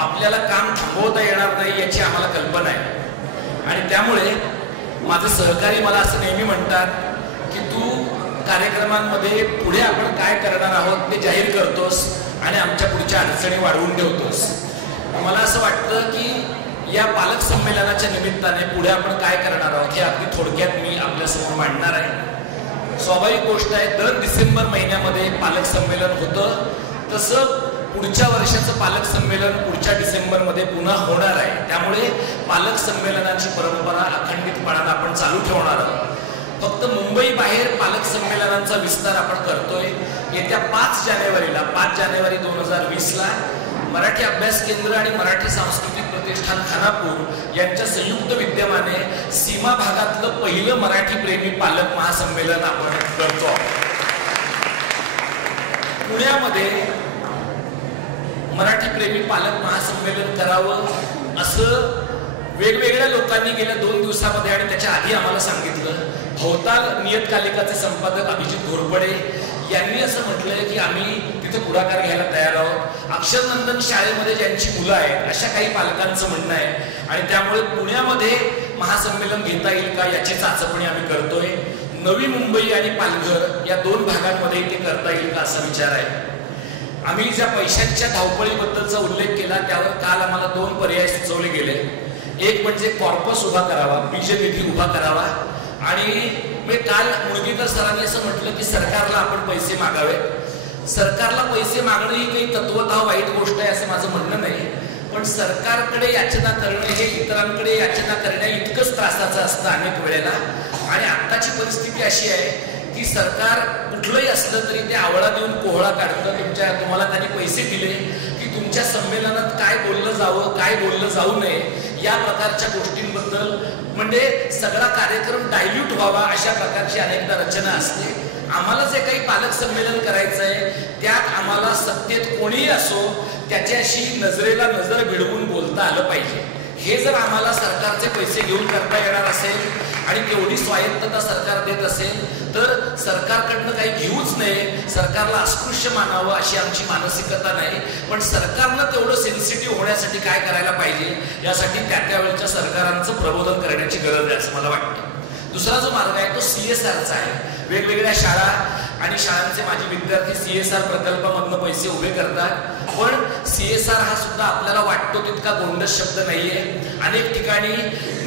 आपल्याला काम थांबवता येणार नाही याची आम्हाला कल्पना आहे. आणि त्यामुळे माझे सहकारी मला असं नेहमी म्हणतात की तू कार्यक्रमांमध्ये पुढे आपण काय करणार आहोत ते जाहीर करतोस आणि आमच्या पुढच्या अडचणी वाढवून ठेवतोस. मला असं वाटतं की या पालक संमेलनाच्या निमित्ताने पुढे आपण काय करणार आहोत हे अगदी थोडक्यात मी आपल्यासमोर मांडणार आहे. स्वाभाविक गोष्ट आहे, दर डिसेंबर महिन्यामध्ये पालक संमेलन होतं, तसं पुढच्या वर्षाचं पालक संमेलन पुढच्या डिसेंबरमध्ये पुन्हा होणार आहे. त्यामुळे पालक संमेलनाची परंपरा अखंडितपणानं आपण चालू ठेवणार आहोत. फक्त मुंबई बाहेर पालक संमेलनांचा विस्तार आपण करतोय. येत्या 5 जानेवारी 2020ला मराठी अभ्यास केंद्र आणि मराठी सांस्कृतिक प्रतिष्ठान खानापूर यांच्या संयुक्त विद्यमाने सीमा भागातलं पहिलं मराठी प्रेमी पालक महासंमेलन आपण करतो. पुण्यामध्ये मराठी प्रेमी पालक महासंमेलन करावं असं वेगवेगळ्या लोकांनी गेल्या 2 दिवसामध्ये आणि त्याच्या आधी आम्हाला सांगितलं. भोवताल नियतकालिकाचे संपादक अभिजित घोरपडे यांनी असं म्हटलंय की आम्ही तिथे पुढाकार घ्यायला तयार आहोत. अक्षरनंदन शाळेमध्ये ज्यांची मुलं आहेत अशा काही पालकांचं म्हणणं आहे, आणि त्यामुळे पुण्यामध्ये महासंमेलन घेता येईल का याची चाचपणी आम्ही करतोय. नवी मुंबई आणि पालघर या 2 भागांमध्ये ते करता येईल का असा विचार आहे. आम्ही ज्या पैशांच्या धावपळीबद्दलचा उल्लेख केला त्यावर काल आम्हाला 2 पर्याय सुचवले गेले. एक म्हणजे कॉर्पस उभा करावा, बीजनिधी उभा करावा, आणि काल मुणगीकर सरांनी असं म्हटलं की सरकारला आपण पैसे मागावे. सरकारला पैसे मागणं ही काही तत्वतः वाईट गोष्ट आहे असं माझं म्हणणं नाही, पण सरकारकडे याचना करणं हे इतरांकडे याचना करण्या इतकंच त्रासाचं असतं अनेक वेळेला. आणि आत्ताची परिस्थिती अशी आहे की सरकार कुठलंही असलं तरी ते आवळा देऊन कोहळा काढतं. तुम्हाला त्यांनी पैसे दिले की तुमच्या संमेलनात काय बोललं जावं, काय बोललं जाऊ नये या प्रकारच्या गोष्टींबद्दल, म्हणजे सगळा कार्यक्रम डायल्यूट व्हावा अशा प्रकारची अनेकदा रचना असते. आम्हाला जे काही पालक संमेलन करायचं आहे त्यात आम्हाला सत्तेत कोणीही असो त्याच्याशी नजरेला नजर भिडवून बोलता आलं पाहिजे. हे जर आम्हाला सरकारचे पैसे घेऊन करता येणार असेल आणि तेवढी स्वायत्तता सरकार देत असेल तर सरकारकडनं काही घेऊच नये, सरकारला अस्पृश्य मानावं अशी आमची मानसिकता नाही. पण सरकारनं तेवढं सेन्सिटिव्ह होण्यासाठी काय करायला पाहिजे यासाठी त्यावेळेच्या सरकारांचं प्रबोधन करण्याची गरज आहे असं मला वाटतं. दुसरा जो मार्ग आहे तो CSRचा आहे. वेगवेगळ्या शाळा आणि शाळांचे माजी विद्यार्थी CSR प्रकल्पामधनं पैसे उभे करतात. पण CSR हा सुद्धा आपल्याला वाटतो तितका गोंडस शब्द नाहीये. अनेक ठिकाणी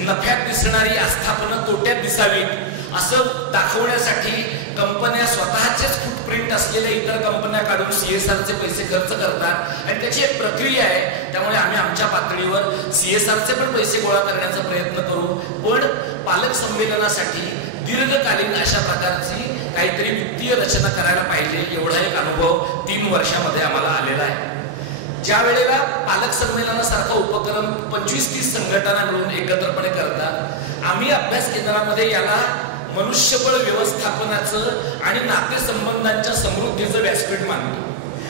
नफ्यात दिसणारी आस्थापनं तोट्यात दिसावीत असं दाखवण्यासाठी कंपन्या स्वतःचेच फुटप्रिंट असलेल्या इतर कंपन्या काढून CSRचे पैसे खर्च करतात आणि त्याची एक प्रक्रिया आहे. त्यामुळे आम्ही आमच्या पातळीवर CSRचे पण पैसे गोळा करण्याचा प्रयत्न करू. पण पालक संमेलनासाठी दीर्घकालीन अशा प्रकारची काहीतरी वित्तीय रचना करायला पाहिजे एवढा एक अनुभव 3 वर्षामध्ये आम्हाला आलेला आहे. ज्या वेळेला पालक संमेलनासारखा उपक्रम 25-30 संघटना मिळून एकत्रपणे करतात, आम्ही अभ्यास केंद्रामध्ये याला मनुष्यबळ व्यवस्थापनाचं आणि नातेसंबंधांच्या समृद्धीचं व्यासपीठ मानतो.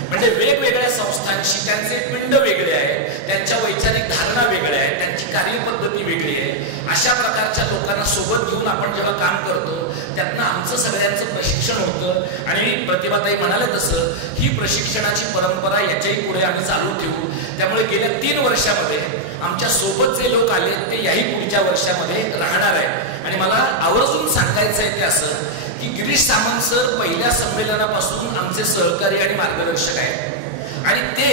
म्हणजे वेगवेगळ्या संस्थांशी त्यांचे पिंड वेगळे आहेत, त्यांच्या वैचारिक धारणा वेगळ्या आहेत, त्यांची कार्यपद्धती वेगळी आहे. अशा प्रकारच्या लोकांना सोबत घेऊन आपण जेव्हा काम करतो त्यातनं आमचं सगळ्यांचं प्रशिक्षण होतं. आणि प्रतिभाताई म्हणाले तसं ही प्रशिक्षणाची परंपरा याच्याही पुढे आम्ही चालू ठेवू. त्यामुळे गेल्या 3 वर्षामध्ये आमच्या सोबत जे लोक आले ते याही पुढच्या वर्षामध्ये राहणार आहेत. आणि मला आवर्जून सांगायचं आहे ते असं की गिरीश सामंत सर पहिल्या संमेलनापासून आमचे सहकारी आणि मार्गदर्शक आहेत. आणि ते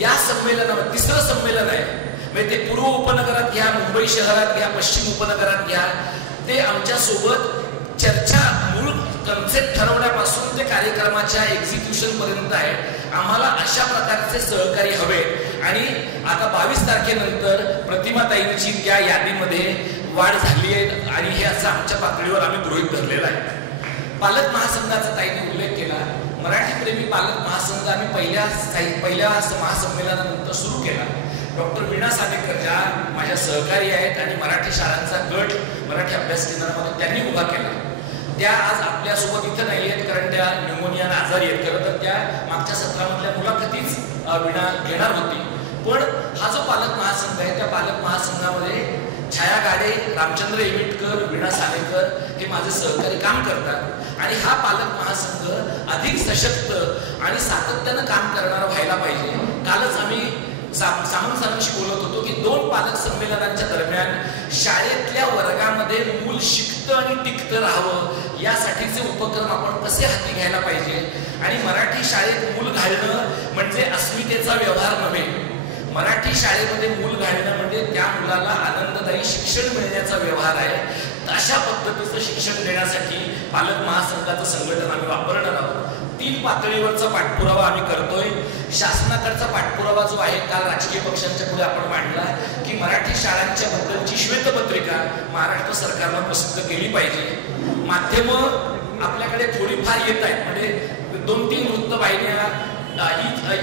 या संमेलनावर 3रं संमेलन आहे. म्हणजे ते पूर्व उपनगरात घ्या, मुंबई शहरात घ्या, पश्चिम उपनगरात घ्या, ते आमच्या सोबत चर्चा मूळ कन्सेप्ट ठरवण्यापासून ते कार्यक्रमाच्या एक्झिक्युशन पर्यंत आहे. आम्हाला अशा प्रकारचे सहकारी हवे. आणि आता 22 तारखेनंतर प्रतिभाताईंची त्या यादीमध्ये वाढ झाली आहे आणि हे असं आमच्या पातळीवर आम्ही गृहीत धरलेलं आहे. पालक महासंघाचा ताईने उल्लेख केला. मराठी प्रेमी पालक महासंघ आम्ही पहिल्या महासंमेलनानंतर सुरू केला. डॉक्टर वीणा सानेकर ज्या माझ्या सहकारी आहेत आणि मराठी शाळांचा गट मराठी अभ्यास केंद्रामध्ये त्यांनी उभा केला, त्या आज आपल्यासोबत इथं नाही आहेत कारण त्या न्यूमोनियाने आजारी आहेत. खरं तर त्या मागच्या सत्रामधल्या मुलाखतीच वीणा घेणार होती. पण हा जो पालक महासंघ आहे त्या पालक महासंघामध्ये छाया गाडे, रामचंद्र एमिटकर, वीणा सानेकर हे माझे सहकारी काम करतात. आणि हा पालक महासंघ अधिक सशक्त आणि सातत्यानं काम करणारा व्हायला पाहिजे. कालच आम्ही सामंत सरांशी बोलत होतो की 2 पालक संमेलनांच्या दरम्यान शाळेतल्या वर्गामध्ये मूल शिकतं आणि टिकतं राहावं यासाठीचे उपक्रम आपण कसे हाती घ्यायला पाहिजे. आणि मराठी शाळेत मूल घालणं म्हणजे अस्मितेचा व्यवहार नव्हे. मराठी शाळेमध्ये मूल घालणं म्हणजे त्या मुलाला आनंददायी शिक्षण मिळण्याचा व्यवहार आहे. अशा पद्धतीचं शिक्षण देण्यासाठी पालक महासंघाचं संघटन आम्ही वापरणार आहोत. 3 पातळीवरचा पाठपुरावा आम्ही करतोय. शासनाकडचा पाठपुरावा जो आहे काल राजकीय पक्षांच्या पुढे आपण मांडला की मराठी शाळांच्या बद्दलची श्वेतपत्रिका महाराष्ट्र सरकारनं प्रसिद्ध केली पाहिजे. माध्यमं आपल्याकडे थोडीफार येत आहेत. म्हणजे 2-3 वृत्तवाहिन्या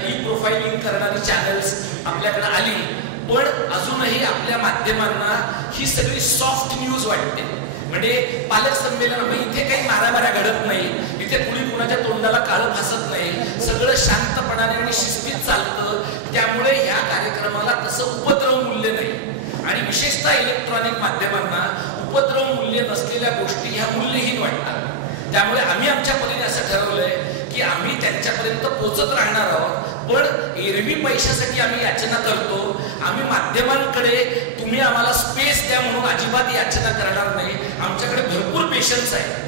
ई प्रोफाइलिंग करणारी चॅनल्स आपल्याकडे आली. पण अजूनही आपल्या माध्यमांना ही सगळी सॉफ्ट न्यूज वाटते. म्हणजे पालक संमेलन इथे काही मारामाऱ्या घडत नाही, इथे कुणी कुणाच्या तोंडाला काळं फासत नाही, सगळं शांतपणाने आणि शिस्तीत चालतं. त्यामुळे या कार्यक्रमाला तसं उपद्रव मूल्य नाही. आणि विशेषतः इलेक्ट्रॉनिक माध्यमांना उपद्रव मूल्य नसलेल्या गोष्टी ह्या मूल्यहीन वाटतात. त्यामुळे आम्ही आमच्या परीने असं ठरवलंय की आम्ही त्यांच्यापर्यंत पोहोचत राहणार आहोत. पण एरवी पैशासाठी आम्ही याचना करतो. आम्ही माध्यमांकडे तुम्ही आम्हाला स्पेस द्या म्हणून अजिबात याचना करणार नाही. आमच्याकडे भरपूर पेशन्स आहे.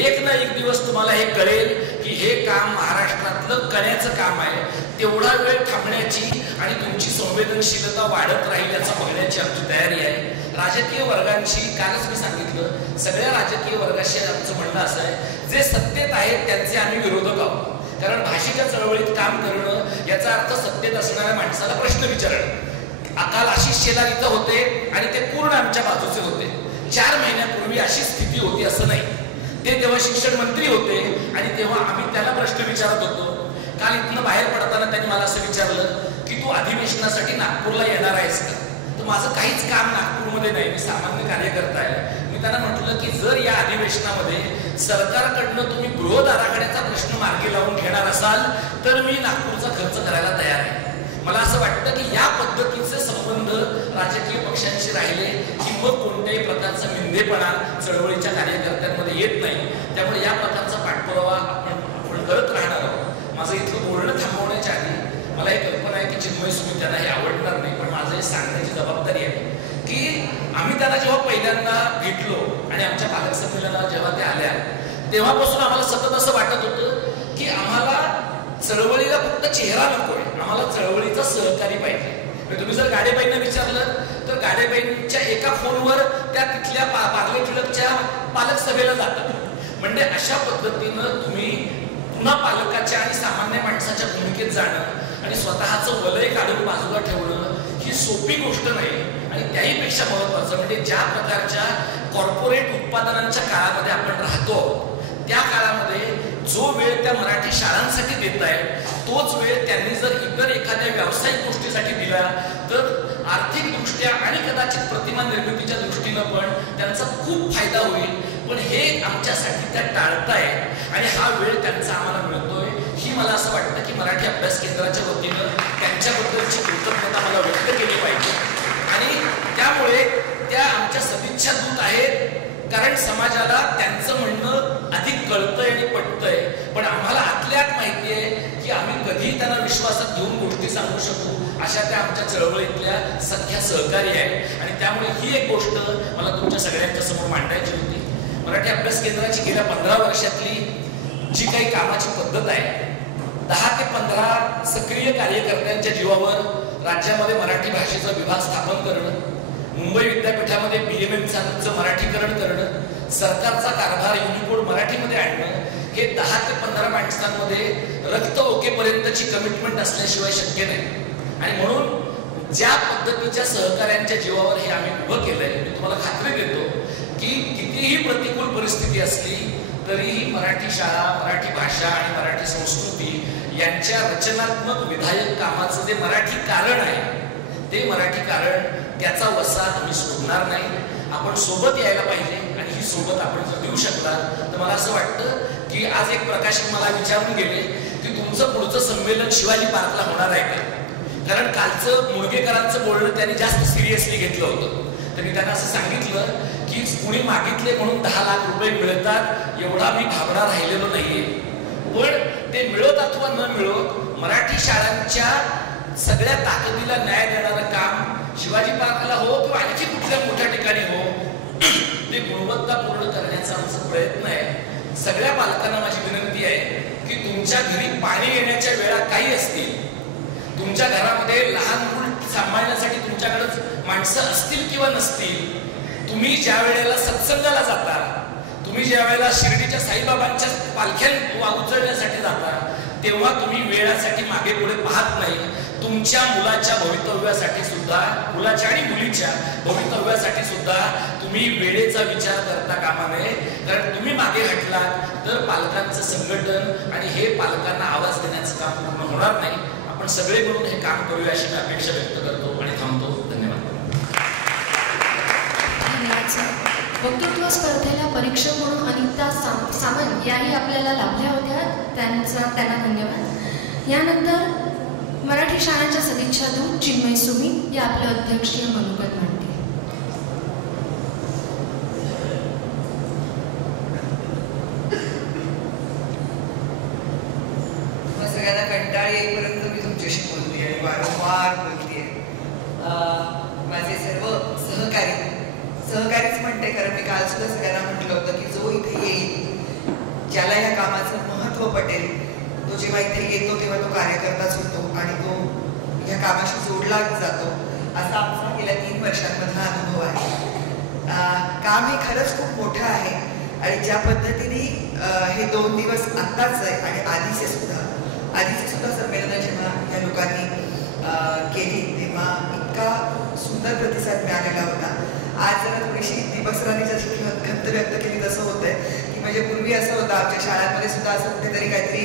एक ना एक दिवस तुम्हाला हे कळेल की हे काम महाराष्ट्रातलं करण्याचं काम आहे. तेवढा वेळ थांबण्याची आणि तुमची संवेदनशीलता वाढत राहील याचं बघण्याची आमची तयारी आहे. राजकीय वर्गांची कालच मी सांगितलं, सगळ्या राजकीय वर्गाशी आमचं म्हणणं असं आहे जे सत्तेत आहेत त्यांचे आम्ही विरोधक आहोत. कारण भाषिक चळवळीत काम करणं याचा अर्थ सत्तेत असणाऱ्या माणसाला प्रश्न विचारणं. काल आशिष शेलार इथं होते आणि ते पूर्ण आमच्या बाजूचे होते. 4 महिन्यापूर्वी अशी स्थिती होती असं नाही. ते तेव्हा शिक्षण मंत्री होते आणि तेव्हा आम्ही त्याला प्रश्न विचारत होतो. काल इथनं बाहेर पडताना त्यांनी मला असं विचारलं की तू अधिवेशनासाठी नागपूरला येणार आहेस का. तर माझं काहीच काम नागपूरमध्ये नाही, मी सामान्य कार्यकर्ता आहे. मी त्यांना म्हटलं की जर या अधिवेशनामध्ये सरकारकडनं तुम्ही बृहद आराखड्याचा प्रश्न मार्गी लावून घेणार असाल तर मी नागपूरचा खर्च करायला तयार आहे. मला असं वाटतं की या पद्धतीचे संबंध राजकीय पक्षांशी राहिले की मग कोणत्याही प्रकारचा मिंदेपणा चळवळीच्या कार्यकर्त्यांमध्ये येत नाही. त्यामुळे या प्रकारचा पाठपुरावा आपण करत राहणार आहोत. माझं इथलं बोलणं थांबवण्याच्या आधी मला एक कल्पना आहे की चिन्मय सुमी त्यांना हे आवडणार नाही, पण माझं हे सांगण्याची जबाबदारी आहे की आम्ही त्यांना जेव्हा पहिल्यांदा भेटलो आणि आमच्या पालक संमेलनाला जेव्हा त्या आल्या तेव्हापासून आम्हाला सतत असं वाटत होतं की आम्हाला चळवळीला फक्त चेहरा नकोय, आम्हाला चळवळीचा सहकारी पाहिजे. तुम्ही जर गाडेबाईंना विचारलं तर गाडेबाईंच्या एका फोनवर त्या तिथल्या पार्ले टिळकच्या पालक सभेला जातात. म्हणजे अशा पद्धतीनं तुम्ही पुन्हा पालकाच्या आणि सामान्य माणसाच्या भूमिकेत जाणं आणि स्वतःचं वलय काढून बाजूला ठेवणं ही सोपी गोष्ट नाही. आणि त्याहीपेक्षा महत्वाचं म्हणजे ज्या प्रकारच्या कॉर्पोरेट उत्पादनांच्या काळामध्ये आपण राहतो त्या काळामध्ये जो वेळ त्या मराठी शाळांसाठी देत आहे तोच वेळ त्यांनी जर इतर एखाद्या व्यावसायिक गोष्टीसाठी दिला तर आर्थिकदृष्ट्या आणि कदाचित प्रतिमा निर्मितीच्या दृष्टीनं पण त्यांचा खूप फायदा होईल. पण हे आमच्यासाठी त्या टाळतायत आणि हा वेळ त्यांचा आम्हाला मिळतोय ही मला असं वाटतं की मराठी अभ्यास केंद्राच्या वतीनं त्यांच्याबद्दलची कृतज्ञता मला व्यक्त केली पाहिजे. आणि त्यामुळे त्या आमच्या सदिच्छा दूत आहेत कारण समाजाला त्यांचं म्हणणं अधिक कळतंय आणि पटतंय. पण आम्हाला आतल्या आत माहिती आहे की आम्ही कधी त्यांना विश्वासात घेऊन गोष्टी सांगू शकू अशा त्या आमच्या चळवळीतल्या सख्या सहकारी आहेत. आणि त्यामुळे ही एक गोष्ट मला तुमच्या सगळ्यांच्या समोर मांडायची होती. मराठी अभ्यास केंद्राची गेल्या 15 वर्षातली जी काही कामाची पद्धत आहे 10 ते 15 सक्रिय कार्यकर्त्यांच्या जीवावर राज्यामध्ये मराठी भाषेचा विभाग स्थापन करणं, मुंबई विद्यापीठामध्ये BMMचं मराठीकरण करणं, सरकारचा कारभार युनिकोड मराठीमध्ये आणणं हे 10 ते 15 माणसांमध्ये रक्त ओकेपर्यंतची कमिटमेंट असल्याशिवाय शक्य नाही. आणि म्हणून ज्या पद्धतीच्या सहकार्यांच्या जीवावर हे आम्ही उभं केलंय मी तुम्हाला खात्री देतो की कितीही प्रतिकूल परिस्थिती असली तरीही मराठी शाळा, मराठी भाषा आणि मराठी संस्कृती यांच्या रचनात्मक विधायक कामाचं जे मराठी कारण आहे ते मराठी कारण त्याचा वसा तुम्ही सोडणार नाही. आपण सोबत यायला पाहिजे आणि ही सोबत आपण जर देऊ शकला तर मला असं वाटतं की आज एक प्रकाशक मला विचारून गेले की तुमचं पुढचं संमेलन शिवाजी पार्कला होणार आहे का. कारण कालचं मुळगेकरांचं बोलणं त्यांनी जास्त सिरियसली घेतलं होतं. तर मी त्यांना असं सांगितलं की कुणी मागितले म्हणून 10 लाख रुपये मिळतात एवढा मी भाबडा राहिलेलो नाहीये. पण ते मिळत अथवा न मिळत मराठी शाळांच्या सगळ्या ताकदीला न्याय देणारं काम शिवाजी पार्कला हो किंवा आणखी कुठल्या मोठ्या ठिकाणी हो ते गुणवत्तापूर्ण करण्याचा आमचा प्रयत्न आहे. सगळ्या पालकांना माझी विनंती आहे की तुमच्या घरी पाणी येण्याच्या वेळा काही असतील, तुमच्या घरामध्ये लहान मूल सांभाळण्यासाठी तुमच्याकडे माणसं असतील किंवा नसतील, तुम्ही ज्या वेळेला सत्संगाला जाता, तुम्ही ज्या वेळेला शिर्डीच्या साईबाबांच्या पालख्या उचलण्यासाठी जाता तेव्हा तुम्ही वेळासाठी मागे पुढे पाहत नाही. तुमच्या मुलाच्या भवितव्यासाठी सुद्धा, मुलाच्या आणि मुलीच्या भवितव्यासाठी सुद्धा तुम्ही वेळेचा विचार करता कामा नये. कारण तुम्ही मागे हटलात तर पालकांचं संघटन आणि हे पालकांना आवाज देण्याचं काम पूर्ण होणार नाही. आपण सगळे मिळून हे काम करूया अशी मी अपेक्षा व्यक्त करतो आणि थांबतो. धन्यवाद. वक्तृत्व स्पर्धेला परीक्षक म्हणून अनिता सावंत याही आपल्याला लाभल्या होत्या, त्यांना धन्यवाद. यानंतर मराठी शाळांच्या सदिच्छा दूत चिन्मय सुमी या आपलं अध्यक्षीय मनोगत मांडते. सगळ्यांना कंटाळ येईपर्यंत मी तुमच्याशी बोलते आणि वारंवार बोलते. माझे सर्व सहकारीच म्हणते कारण मी काल सुद्धा सगळ्यांना म्हटलं होतं की जो इथे येईल ज्याला या कामाचं महत्त्व पटेल तो जेव्हा इथे येतो तेव्हा तो कार्यकर्ताच होतो आणि तो या कामाशी जोडला जातो असा आमचा गेल्या 3 वर्षांमधला अनुभव आहे. काम हे खरंच खूप मोठं आहे आणि ज्या पद्धतीने हे 2 दिवस आत्ताच आहे आणि आधीचे सुद्धा संमेलनं जेव्हा या लोकांनी केली तेव्हा इतका सुंदर प्रतिसाद मिळालेला होता. आज जरा थोडीशी दीपक सरांनी जशी खंत व्यक्त केली तसं होतंय की म्हणजे पूर्वी असं होतं आमच्या शाळांमध्ये सुद्धा असं कुठेतरी काहीतरी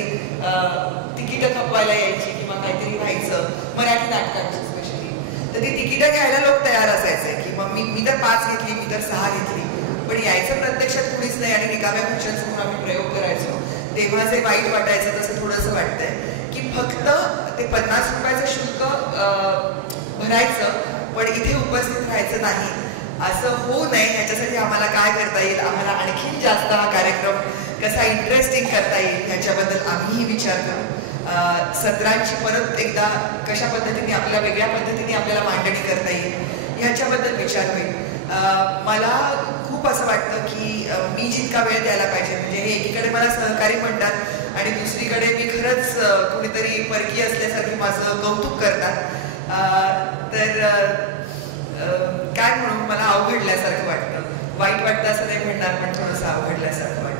तिकीटं खपवायला यायची किंवा काहीतरी व्हायचं मराठी नाटकांची स्पेशली, तर ती तिकीटं घ्यायला लोक तयार असायचे की मग मी तर 5 घेतली, मी तर 6 घेतली, पण यायचं प्रत्यक्षात कुणीच नाही आणि रिकाम्या खुर्च्यांसमोर आम्ही प्रयोग करायचो. तेव्हा जे वाईट वाटायचं तसं थोडंसं वाटतंय की फक्त ते 50 रुपयाचं शुल्क भरायचं पण इथे उपस्थित राहायचं नाही असं होऊ नये ह्याच्यासाठी आम्हाला काय करता येईल, आम्हाला आणखीन जास्त हा कार्यक्रम कसा इंटरेस्टिंग करता येईल ह्याच्याबद्दल आम्हीही विचार करू. सत्रांची परत एकदा कशा पद्धतीने आपल्या वेगळ्या पद्धतीने आपल्याला मांडणी करता येईल ह्याच्याबद्दल विचार होईल. मला खूप असं वाटतं की मी जितका वेळ द्यायला पाहिजे, म्हणजे हे एकीकडे मला सहकारी म्हणतात आणि दुसरीकडे मी खरंच कुणीतरी परकी असल्यासारखी माझं कौतुक करतात. तर काय म्हणून मला अवघडल्यासारखं वाटतं, वाईट वाटतं असं नाही म्हणणार, पण थोडंसं अवघडल्यासारखं वाटतं.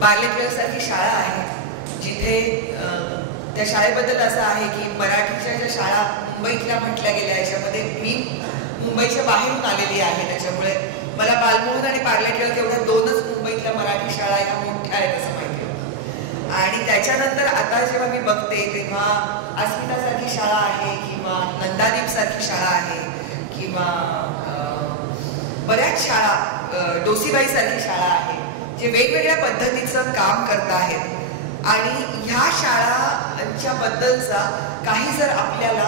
बार्लेटवेलसारखी शाळा आहे जिथे त्या शाळेबद्दल असं आहे की मराठीच्या ज्या शाळा मुंबईतल्या म्हटल्या गेल्या याच्यामध्ये मी मुंबईच्या बाहेरून आलेली आहे, त्याच्यामुळे मला बालमोहन आणि पार्लेटवेल एवढ्या दोनच मुंबईतल्या मराठी शाळा ह्या मोठ्या आहेत असं माहिती होतं. आणि त्याच्यानंतर आता जेव्हा मी बघते तेव्हा अस्मितासारखी शाळा आहे किंवा नंदादीप सारखी शाळा आहे किंवा बऱ्याच शाळा, डोसीबाई सारखी शाळा आहे जे वेगवेगळ्या पद्धतीचं काम करत आहेत. आणि ह्या शाळांच्या बद्दलचा काही जर आपल्याला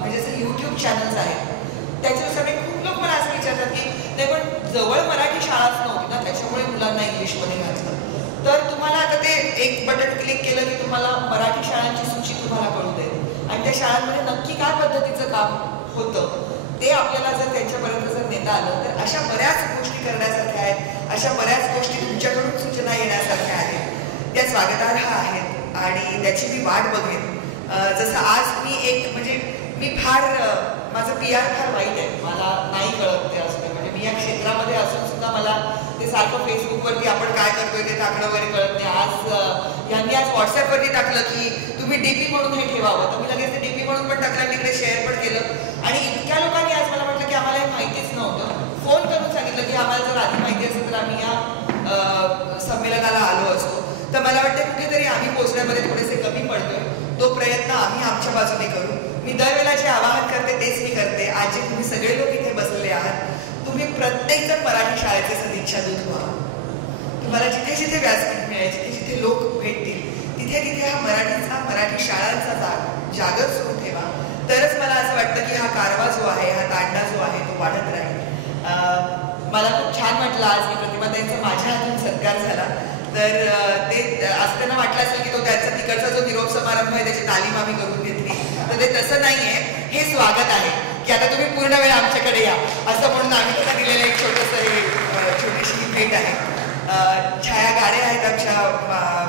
म्हणजे जसं यूट्यूब चॅनल्स आहेत त्याच्यावर सगळे खूप लोक मला असं विचारतात की नाही पण जवळ मराठी शाळाच नव्हती ना त्याच्यामुळे मुलांना इंग्लिशमध्ये घातलं. तर तुम्हाला आता ते एक बटन क्लिक केलं की तुम्हाला मराठी शाळांची सूची तुम्हाला कळू दे आणि त्या शाळांमध्ये नक्की काय पद्धतीचं काम होतं ते आपल्याला जर त्यांच्यापर्यंत जर नेता आलं तर अशा बऱ्याच गोष्टी करण्यासारख्या आहेत, अशा बऱ्याच गोष्टी तुमच्याकडून सूचना येण्यासारख्या आहेत, त्या स्वागतार्ह आहेत आणि त्याची मी वाट बघेन. जसं आज मी एक म्हणजे मी माझं PR फार वाईट आहे, मला नाही कळत ते असतं, म्हणजे मी या क्षेत्रामध्ये असून सुद्धा मला ते सारखं फेसबुकवरती आपण काय करतोय ते टाकणं वगैरे कळत नाही. आज यांनी आज व्हॉट्सअपवरती टाकलं की तुम्ही DP म्हणून हे ठेवावं, तर मी लगेच ते DP म्हणून पण टाकलं, तिकडे शेअर पण केलं आणि इतक्या लोकांनी आज मला म्हटलं की आम्हाला हे माहितीच नव्हतं. फोन करून सांगितलं की आम्हाला जर आधी माहिती असेल तर आम्ही या संमेलनाला आलो असतो. तर मला वाटतं कुठेतरी आम्ही पोहोचण्यामध्ये थोडेसे कमी पडतोय, तो प्रयत्न आम्ही आमच्या बाजूने करू. मी दरवेळेला जे आवाहन करते तेच मी करते. आज जे तुम्ही सगळे लोक इथे बसलेले आहात तुम्ही प्रत्येकजण मराठी शाळेचे सदिच्छा दूत व्हा. तुम्हाला जिथे जिथे व्यासपीठ मिळेल, जिथे जिथे लोक भेटतील तिथे तिथे हा मराठी शाळांचा जागर सुरू ठेवा. तरच मला असं वाटतं की हा कारवा जो आहे, हा तांडा जो आहे तो वाढत राहील. मला खूप छान वाटलं आज मी प्रतिमाताईंचा माझ्या हातून सत्कार झाला. तर ते असं त्यांना वाटलं असेल की तो त्यांचा तिकडचा जो निरोप समारंभ आहे त्याची तालीम आम्ही करून घेतली, तर ते तसं नाहीये. हे स्वागत आहे की आता तुम्ही पूर्ण वेळ आमच्याकडे या असं म्हणून आम्ही त्यांना दिलेलं एक छोटीशी भेट आहे. छाया गाडे आहेत आमच्या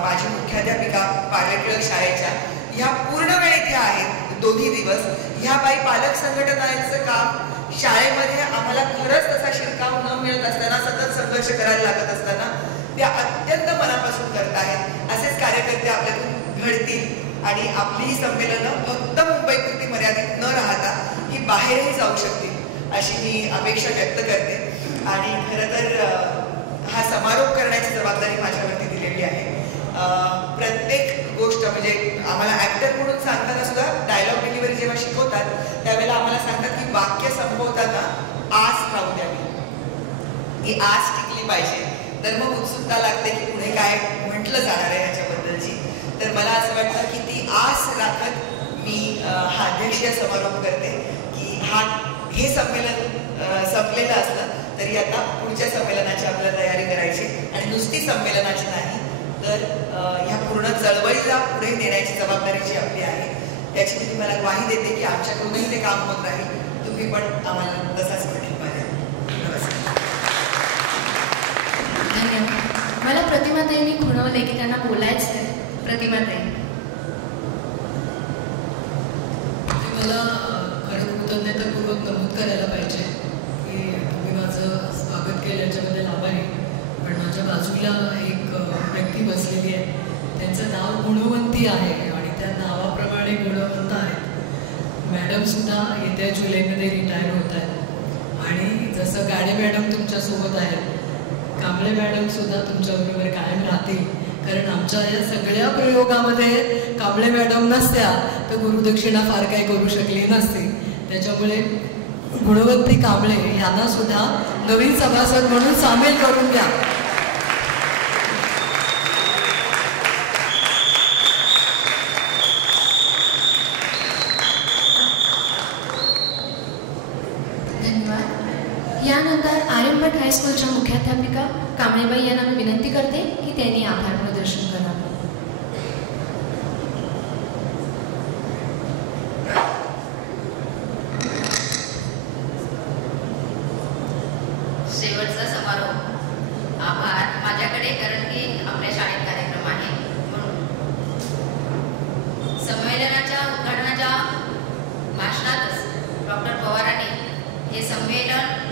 माझी मुख्याध्यापिका पार्लेटवेल शाळेच्या, ह्या पूर्ण वेळ इथे आहेत 2 दिवस. ह्या बाई पालक संघटनांचं काम शाळेमध्ये आम्हाला खरंच तसा शिरकाव न मिळत असताना, सतत संघर्ष करायला लागत असताना त्या अत्यंत मनापासून करत आहेत. असेच कार्यकर्ते आपल्यातून घडतील आणि आपली ही संमेलनं फक्त मुंबईपुरती मर्यादित न राहता ही बाहेरही जाऊ शकतील अशी मी अपेक्षा व्यक्त करते. आणि खरं तर हा समारोप करण्याची जबाबदारी माझ्यावरती दिलेली आहे. प्रत्येक गोष्ट म्हणजे आम्हाला ऍक्टर म्हणून सांगताना सुद्धा डायलॉग डिलिव्हरी जेव्हा शिकवतात त्यावेळेला आम्हाला सांगतात की वाक्य संपवताना आस राहू द्यावी, ही आस टिकली पाहिजे. तर मग उत्सुकता लागते की पुढे काय म्हटलं जाणार आहे ह्याच्याबद्दलची. तर मला असं वाटतं की ती आस राखत मी हा अध्यक्षीय समारोप करते की हे संमेलन संपलेलं असलं तरी आता पुढच्या संमेलनाची आपल्याला तयारी करायची आणि नुसती संमेलनाची नाही तर ह्या पूर्ण चळवळीला पुढे नेण्याची जबाबदारी जी आपली आहे त्याची मी तुम्हाला ग्वाही देते की आमच्याकडूनही ते काम होत राहील. तुम्ही पण आम्हाला तसाच पाठिंबा द्या. नमस्कार. धन्यवाद. मला प्रतिमाताईंनी खुणवले की त्यांना बोलायचं आहे. प्रतिमाताई, मला खरं कृतज्ञतापूर्वक नमूद करायला पाहिजे की तुम्ही माझं स्वागत केलं याच्याबद्दल आभारी. पण माझ्या बाजूला एक व्यक्ती बसलेली आहे, त्यांचं नाव गुणवंती आहे आणि त्या नावाप्रमाणे गुणवंत आहेत. मॅडमसुद्धा येत्या जुलैमध्ये रिटायर होत आहेत आणि जसं गाडे मॅडम तुमच्यासोबत आहेत, कांबळे मॅडमसुद्धा तुमच्याबरोबर कायम राहतील. कारण आमच्या या सगळ्या प्रयोगामध्ये कांबळे मॅडम नसत्या तर गुरुदक्षिणा फार काही करू शकली नसती. त्याच्यामुळे गुणवंती कांबळे यांना सुद्धा नवीन सभासद म्हणून सामील करून घ्या. हायस्कूलच्या मुख्याध्यापिका कांबळेबाई यांना मी विनंती करते की त्यांनी आभार प्रदर्शन करावं. शेवटचा समारोह आभार माझ्याकडे, कारण की आपल्या शाळेत कार्यक्रम आहे म्हणून. संमेलनाच्या उद्घाटनाच्या भाषणातच डॉक्टर पवारांनी हे संमेलन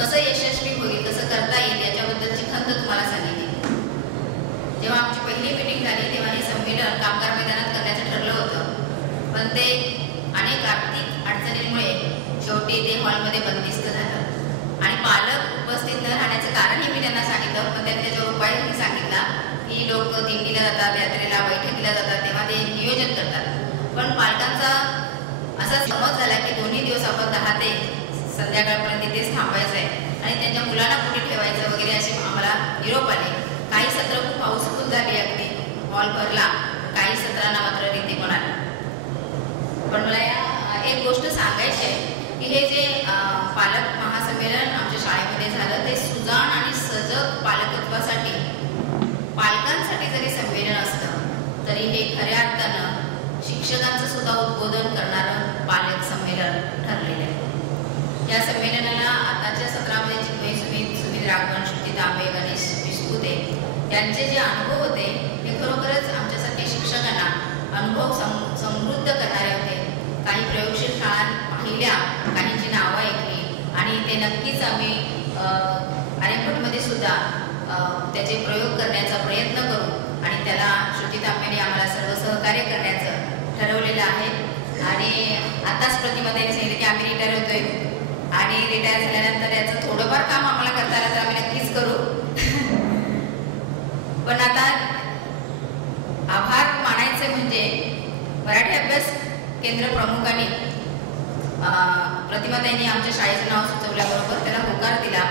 कसं यशस्वी होईल, कसं करता येईल याच्याबद्दलची खंत तुम्हाला सांगितली. जेव्हा आमची पहिली मीटिंग झाली तेव्हा हे संमेलन कामगार मैदानात करण्याचं ठरलं होतं, पण ते अनेक आर्थिक अडचणींमुळे शेवटी ते हॉलमध्ये बंदिस्त झालं. आणि पालक उपस्थित न राहण्याचं कारणही मी त्यांना सांगितलं, पण त्यांनी त्याच्यावर उपायही सांगितला की लोक दिंडीला जातात, यात्रेला, बैठकीला जातात, तेव्हा ते नियोजन करतात. पण पालकांचा असा समज झाला की दोन्ही दिवस आपण 10 ते संध्याकाळपर्यंत तिथेच थांबायचं आहे आणि त्यांच्या मुलांना कुठे ठेवायचं वगैरे असे आम्हाला निरोप आले. काही सत्र खूप हाऊसफुल झाली, अगदी हॉल भरला, काही सत्रांना मात्र रीती पण आली. पण मला एक गोष्ट सांगायची आहे की हे जे पालक महासंमेलन आमच्या शाळेमध्ये झालं ते सुजाण आणि सजग पालकत्वासाठी, पालकांसाठी जरी संमेलन असलं तरी हे खऱ्या अर्थानं शिक्षकांचं सुद्धा उद्बोधन करणारं पालक संमेलन ठरलेलं आहे. या संमेलनाला आताच्या सत्रामध्ये चिन्मयी सुमित राघवन, श्रुती तांबे, गणेश विस्पुते यांचे जे अनुभव होते ते खरोखरच आमच्यासारख्या शिक्षकांना अनुभव समृद्ध करणारे होते. काही प्रयोगशील शाळा पाहिल्या, काहींची नावं ऐकली आणि ते नक्कीच आम्ही आर्यभट्टमध्ये सुद्धा त्याचे प्रयोग करण्याचा प्रयत्न करू आणि त्याला श्रुती तांबेने आम्हाला सर्व सहकार्य करण्याचं ठरवलेलं आहे. आणि आताच प्रतिमताईने सांगितलं की आम्ही रिटायर होतोय आणि रिटायर झाल्यानंतर याचं थोडंफार काम आम्हाला करता आलं तर आम्ही नक्कीच करू. पण आता आभार मानायचे म्हणजे मराठी अभ्यास केंद्र प्रमुखांनी प्रतिमाताईंनी आमच्या शाळेचं नाव सुचवल्याबरोबर त्याला होकार दिला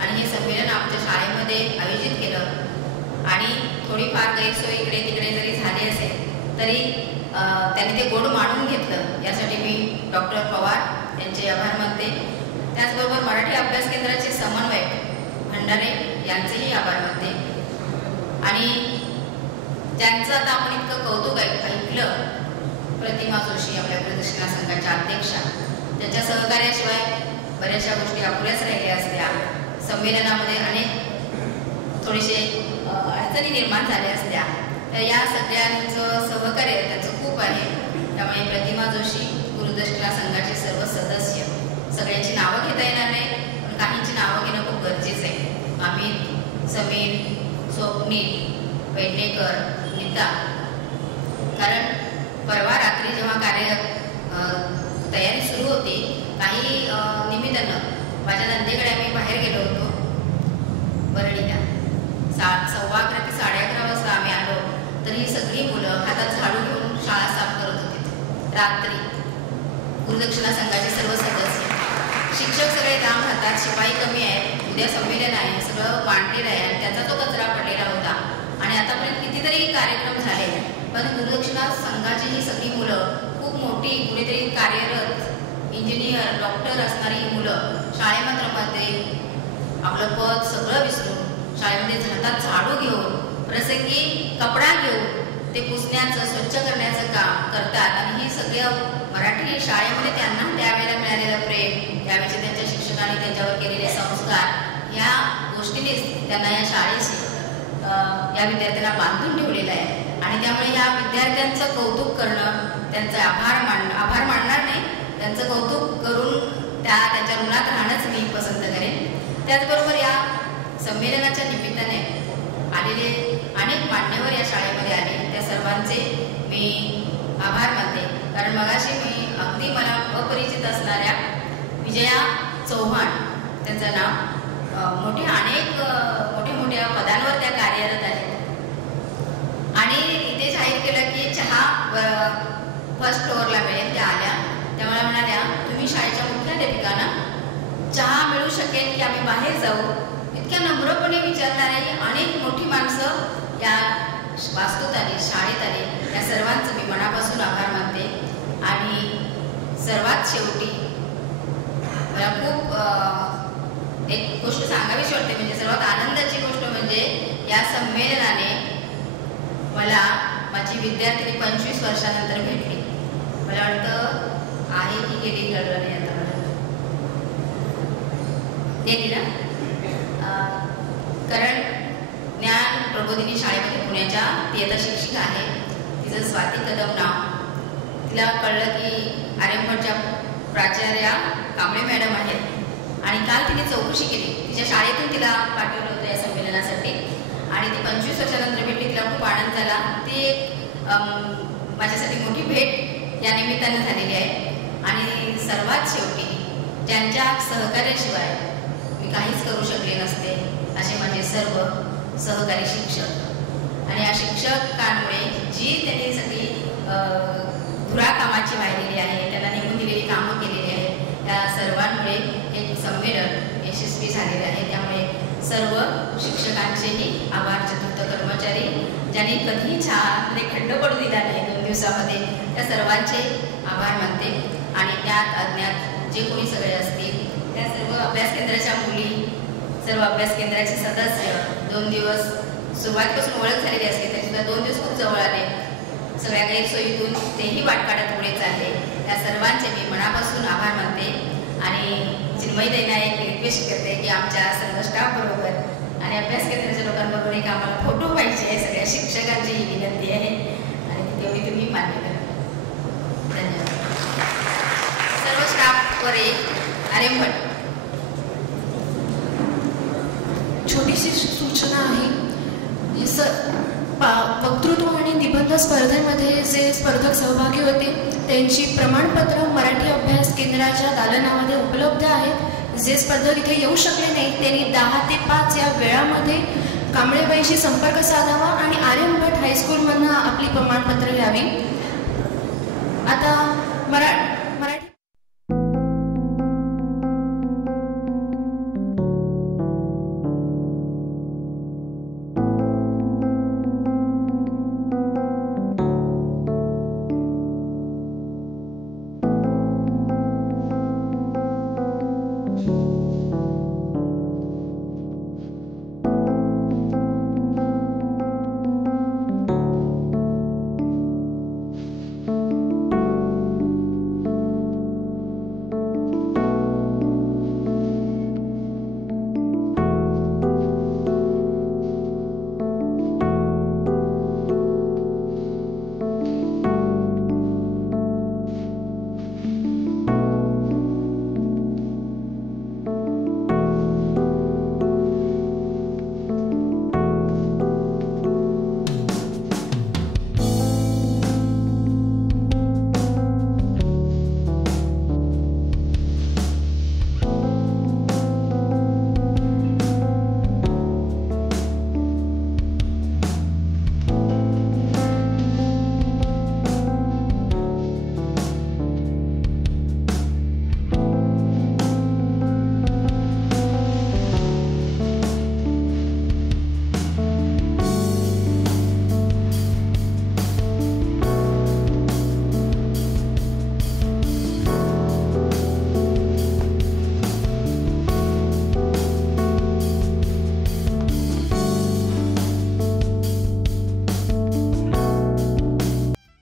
आणि हे संमेलन आमच्या शाळेमध्ये आयोजित केलं. आणि थोडीफार गैरसोय इकडे तिकडे जरी झाली असेल तरी त्यांनी ते गोड मानून घेतलं. यासाठी मी डॉक्टर पवार यांचे आभार मानते. त्याचबरोबर मराठी अभ्यास केंद्राचे समन्वयक भंडारे यांचेही आभार मानते. आणि ज्यांचं आता आपण इतकं कौतुक ऐकलं, प्रतिमा जोशी आपल्या प्रदर्शना संघाच्या अध्यक्षा, त्यांच्या सहकार्याशिवाय बऱ्याचशा गोष्टी अपुऱ्याच राहिल्या असत्या. संमेलनामध्ये अनेक थोडेसे अडचणी निर्माण झाल्या असत्या. तर या सगळ्यांचं सहकार्य त्यांचं खूप आहे. त्यामुळे प्रतिमा जोशी, गुरुदक्षिणा संघाचे सर्व सदस्य, सगळ्यांची नावं घेता येणार नाही पण काहींची नावं घेणं खूप गरजेचं आहे. अमित, समीर, स्वप्नील, पेडणेकर, नीता. कारण परवा रात्री जेव्हा तयारी सुरू होती, काही निमित्तानं माझ्या नंदेकडे आम्ही बाहेर गेलो होतो बरडीला. 11:15 ते 11:30 वाजता आम्ही आलो तर ही सगळी मुलं हातात झाडू घेऊन शाळा साफ करत होती. रात्री गुरुदक्षिणा संघाचे सर्व सदस्य, शिक्षक सगळे लांब राहतात, शिपाई कमी आहेत, उद्या संमेलन आहे, सगळं मांडलेलं आहे आणि त्याचा तो कचरा पडलेला होता. आणि आतापर्यंत कितीतरी कार्यक्रम झाले पण गुरुदक्षिणा संघाची ही सगळी मुलं खूप मोठी, कुणीतरी कार्यरत इंजिनियर, डॉक्टर असणारी ही मुलं शाळेमध्ये आपलं पद सगळं विसरून शाळेमध्ये हातात झाडू घेऊन, प्रसंगी कपडा घेऊन ते पुसण्याचं, स्वच्छ करण्याचं काम करतात. आणि हे सगळं मराठी शाळेमध्ये त्यांना त्यावेळेला मिळालेलं प्रेम, त्यावेळेचे त्यांच्या शिक्षकांनी त्यांच्यावर केलेले संस्कार, या गोष्टीनेच त्यांना या शाळेशी, या विद्यार्थ्यांना बांधून ठेवलेलं आहे. आणि त्यामुळे या विद्यार्थ्यांचं कौतुक करणं, त्यांचा आभार मानणार नाही, त्यांचं कौतुक करून त्यांच्या ऋणात राहणंच मी पसंत करेन. त्याचबरोबर या संमेलनाच्या निमित्ताने आलेले अनेक मान्यवर या शाळेमध्ये आले, त्या सर्वांचे मी आभार मानते. कारण मगाशी मी अगदी मला अपरिचित असणाऱ्या विजया चव्हाण, त्यांचं नाव, मोठ्या पदांवर त्या कार्यरत आहेत. आणि इथे जाहीर केलं की चहा फर्स्ट फ्लोअरला मिळेल. त्या आल्या, त्या मला म्हणाल्या तुम्ही शाळेच्या मुख्याध्यापिकांना चहा मिळू शकेल की आम्ही बाहेर जाऊ. इतक्या नम्रपणे विचारणारी अनेक मोठी माणसं या वास्तूत आली, शाळेत आली. या सर्वांचं मी मनापासून आभार मानते. आणि सर्वात शेवटी मला खूप एक गोष्ट सांगावीशी वाटते, म्हणजे सर्वात आनंदाची गोष्ट म्हणजे या संमेलनाने मला माझी विद्यार्थिनी 25 वर्षानंतर भेटली. मला वाटतं आहे की गेली कळलं नाही आता मला. गेली ना? कारण ज्ञान प्रबोधिनी शाळेमध्ये पुण्याच्या ती आता शिक्षिका आहे. तिचं स्वाती कदम नाव. तिला कळलं की आर्यभटच्या प्राचार्या कांबळे मॅडम आहेत आणि काल तिने चौकशी केली. तिच्या शाळेतून तिला पाठवलं होतं या संमेलनासाठी आणि ती 25 वर्षानंतर भेटली. तिला खूप आनंद झाला. ती एक माझ्यासाठी मोठी भेट या निमित्तानं झालेली आहे. आणि सर्वात शेवटी ज्यांच्या सहकार्याशिवाय मी काहीच करू शकले नसते असे माझे सर्व सहकारी शिक्षक आणि या शिक्षकांमुळे जी त्यांनी सगळी धुरा कामाची वाहिलेली आहे, त्यांना नेमून दिलेली कामं केलेली आहेत, त्या सर्वांमुळे हे संमेलन यशस्वी झालेले आहे. त्यामुळे सर्व शिक्षकांचेही आभार. चतुर्थ कर्मचारी ज्यांनी कधीही चहामध्ये खंड पडू दिला नाही 2 दिवसामध्ये, त्या सर्वांचे आभार मानते. आणि त्यात अज्ञात जे कोणी सगळे असतील त्या सर्व अभ्यास केंद्राच्या मुली, सर्व अभ्यास केंद्राचे सदस्य 2 दिवस सुरुवातीपासून ओळख झालेली असते तरी सुद्धा 2 दिवस खूप जवळ आले. सगळ्या गैरसोयीतून तेही वाट काढत पुढे चालले. त्या सर्वांचे मी मनापासून आभार मानते. आणि चिन्मयीताईंना एक रिक्वेस्ट करते की आमच्या सर्व स्टाफ बरोबर आणि अभ्यास केंद्राच्या लोकांबरोबर एक आम्हाला फोटो पाहिजे आहे. सगळ्या शिक्षकांची ही विनंती आहे आणि ती तेवढी तुम्ही मान्य करा. धन्यवाद. सर्व स्टाफवर एक आर्यभट. छोटीशी सूचना आहे. वक्तृत्व आणि निबंध स्पर्धेमध्ये जे स्पर्धक सहभागी होते त्यांची प्रमाणपत्र मराठी अभ्यास केंद्राच्या दालनामध्ये उपलब्ध आहेत. जे स्पर्धक इथे येऊ शकले नाहीत त्यांनी 10 ते 5 या वेळामध्ये कांबळेबाईशी संपर्क साधावा आणि आर्यभट हायस्कूलमधनं आपली प्रमाणपत्र घ्यावी. आता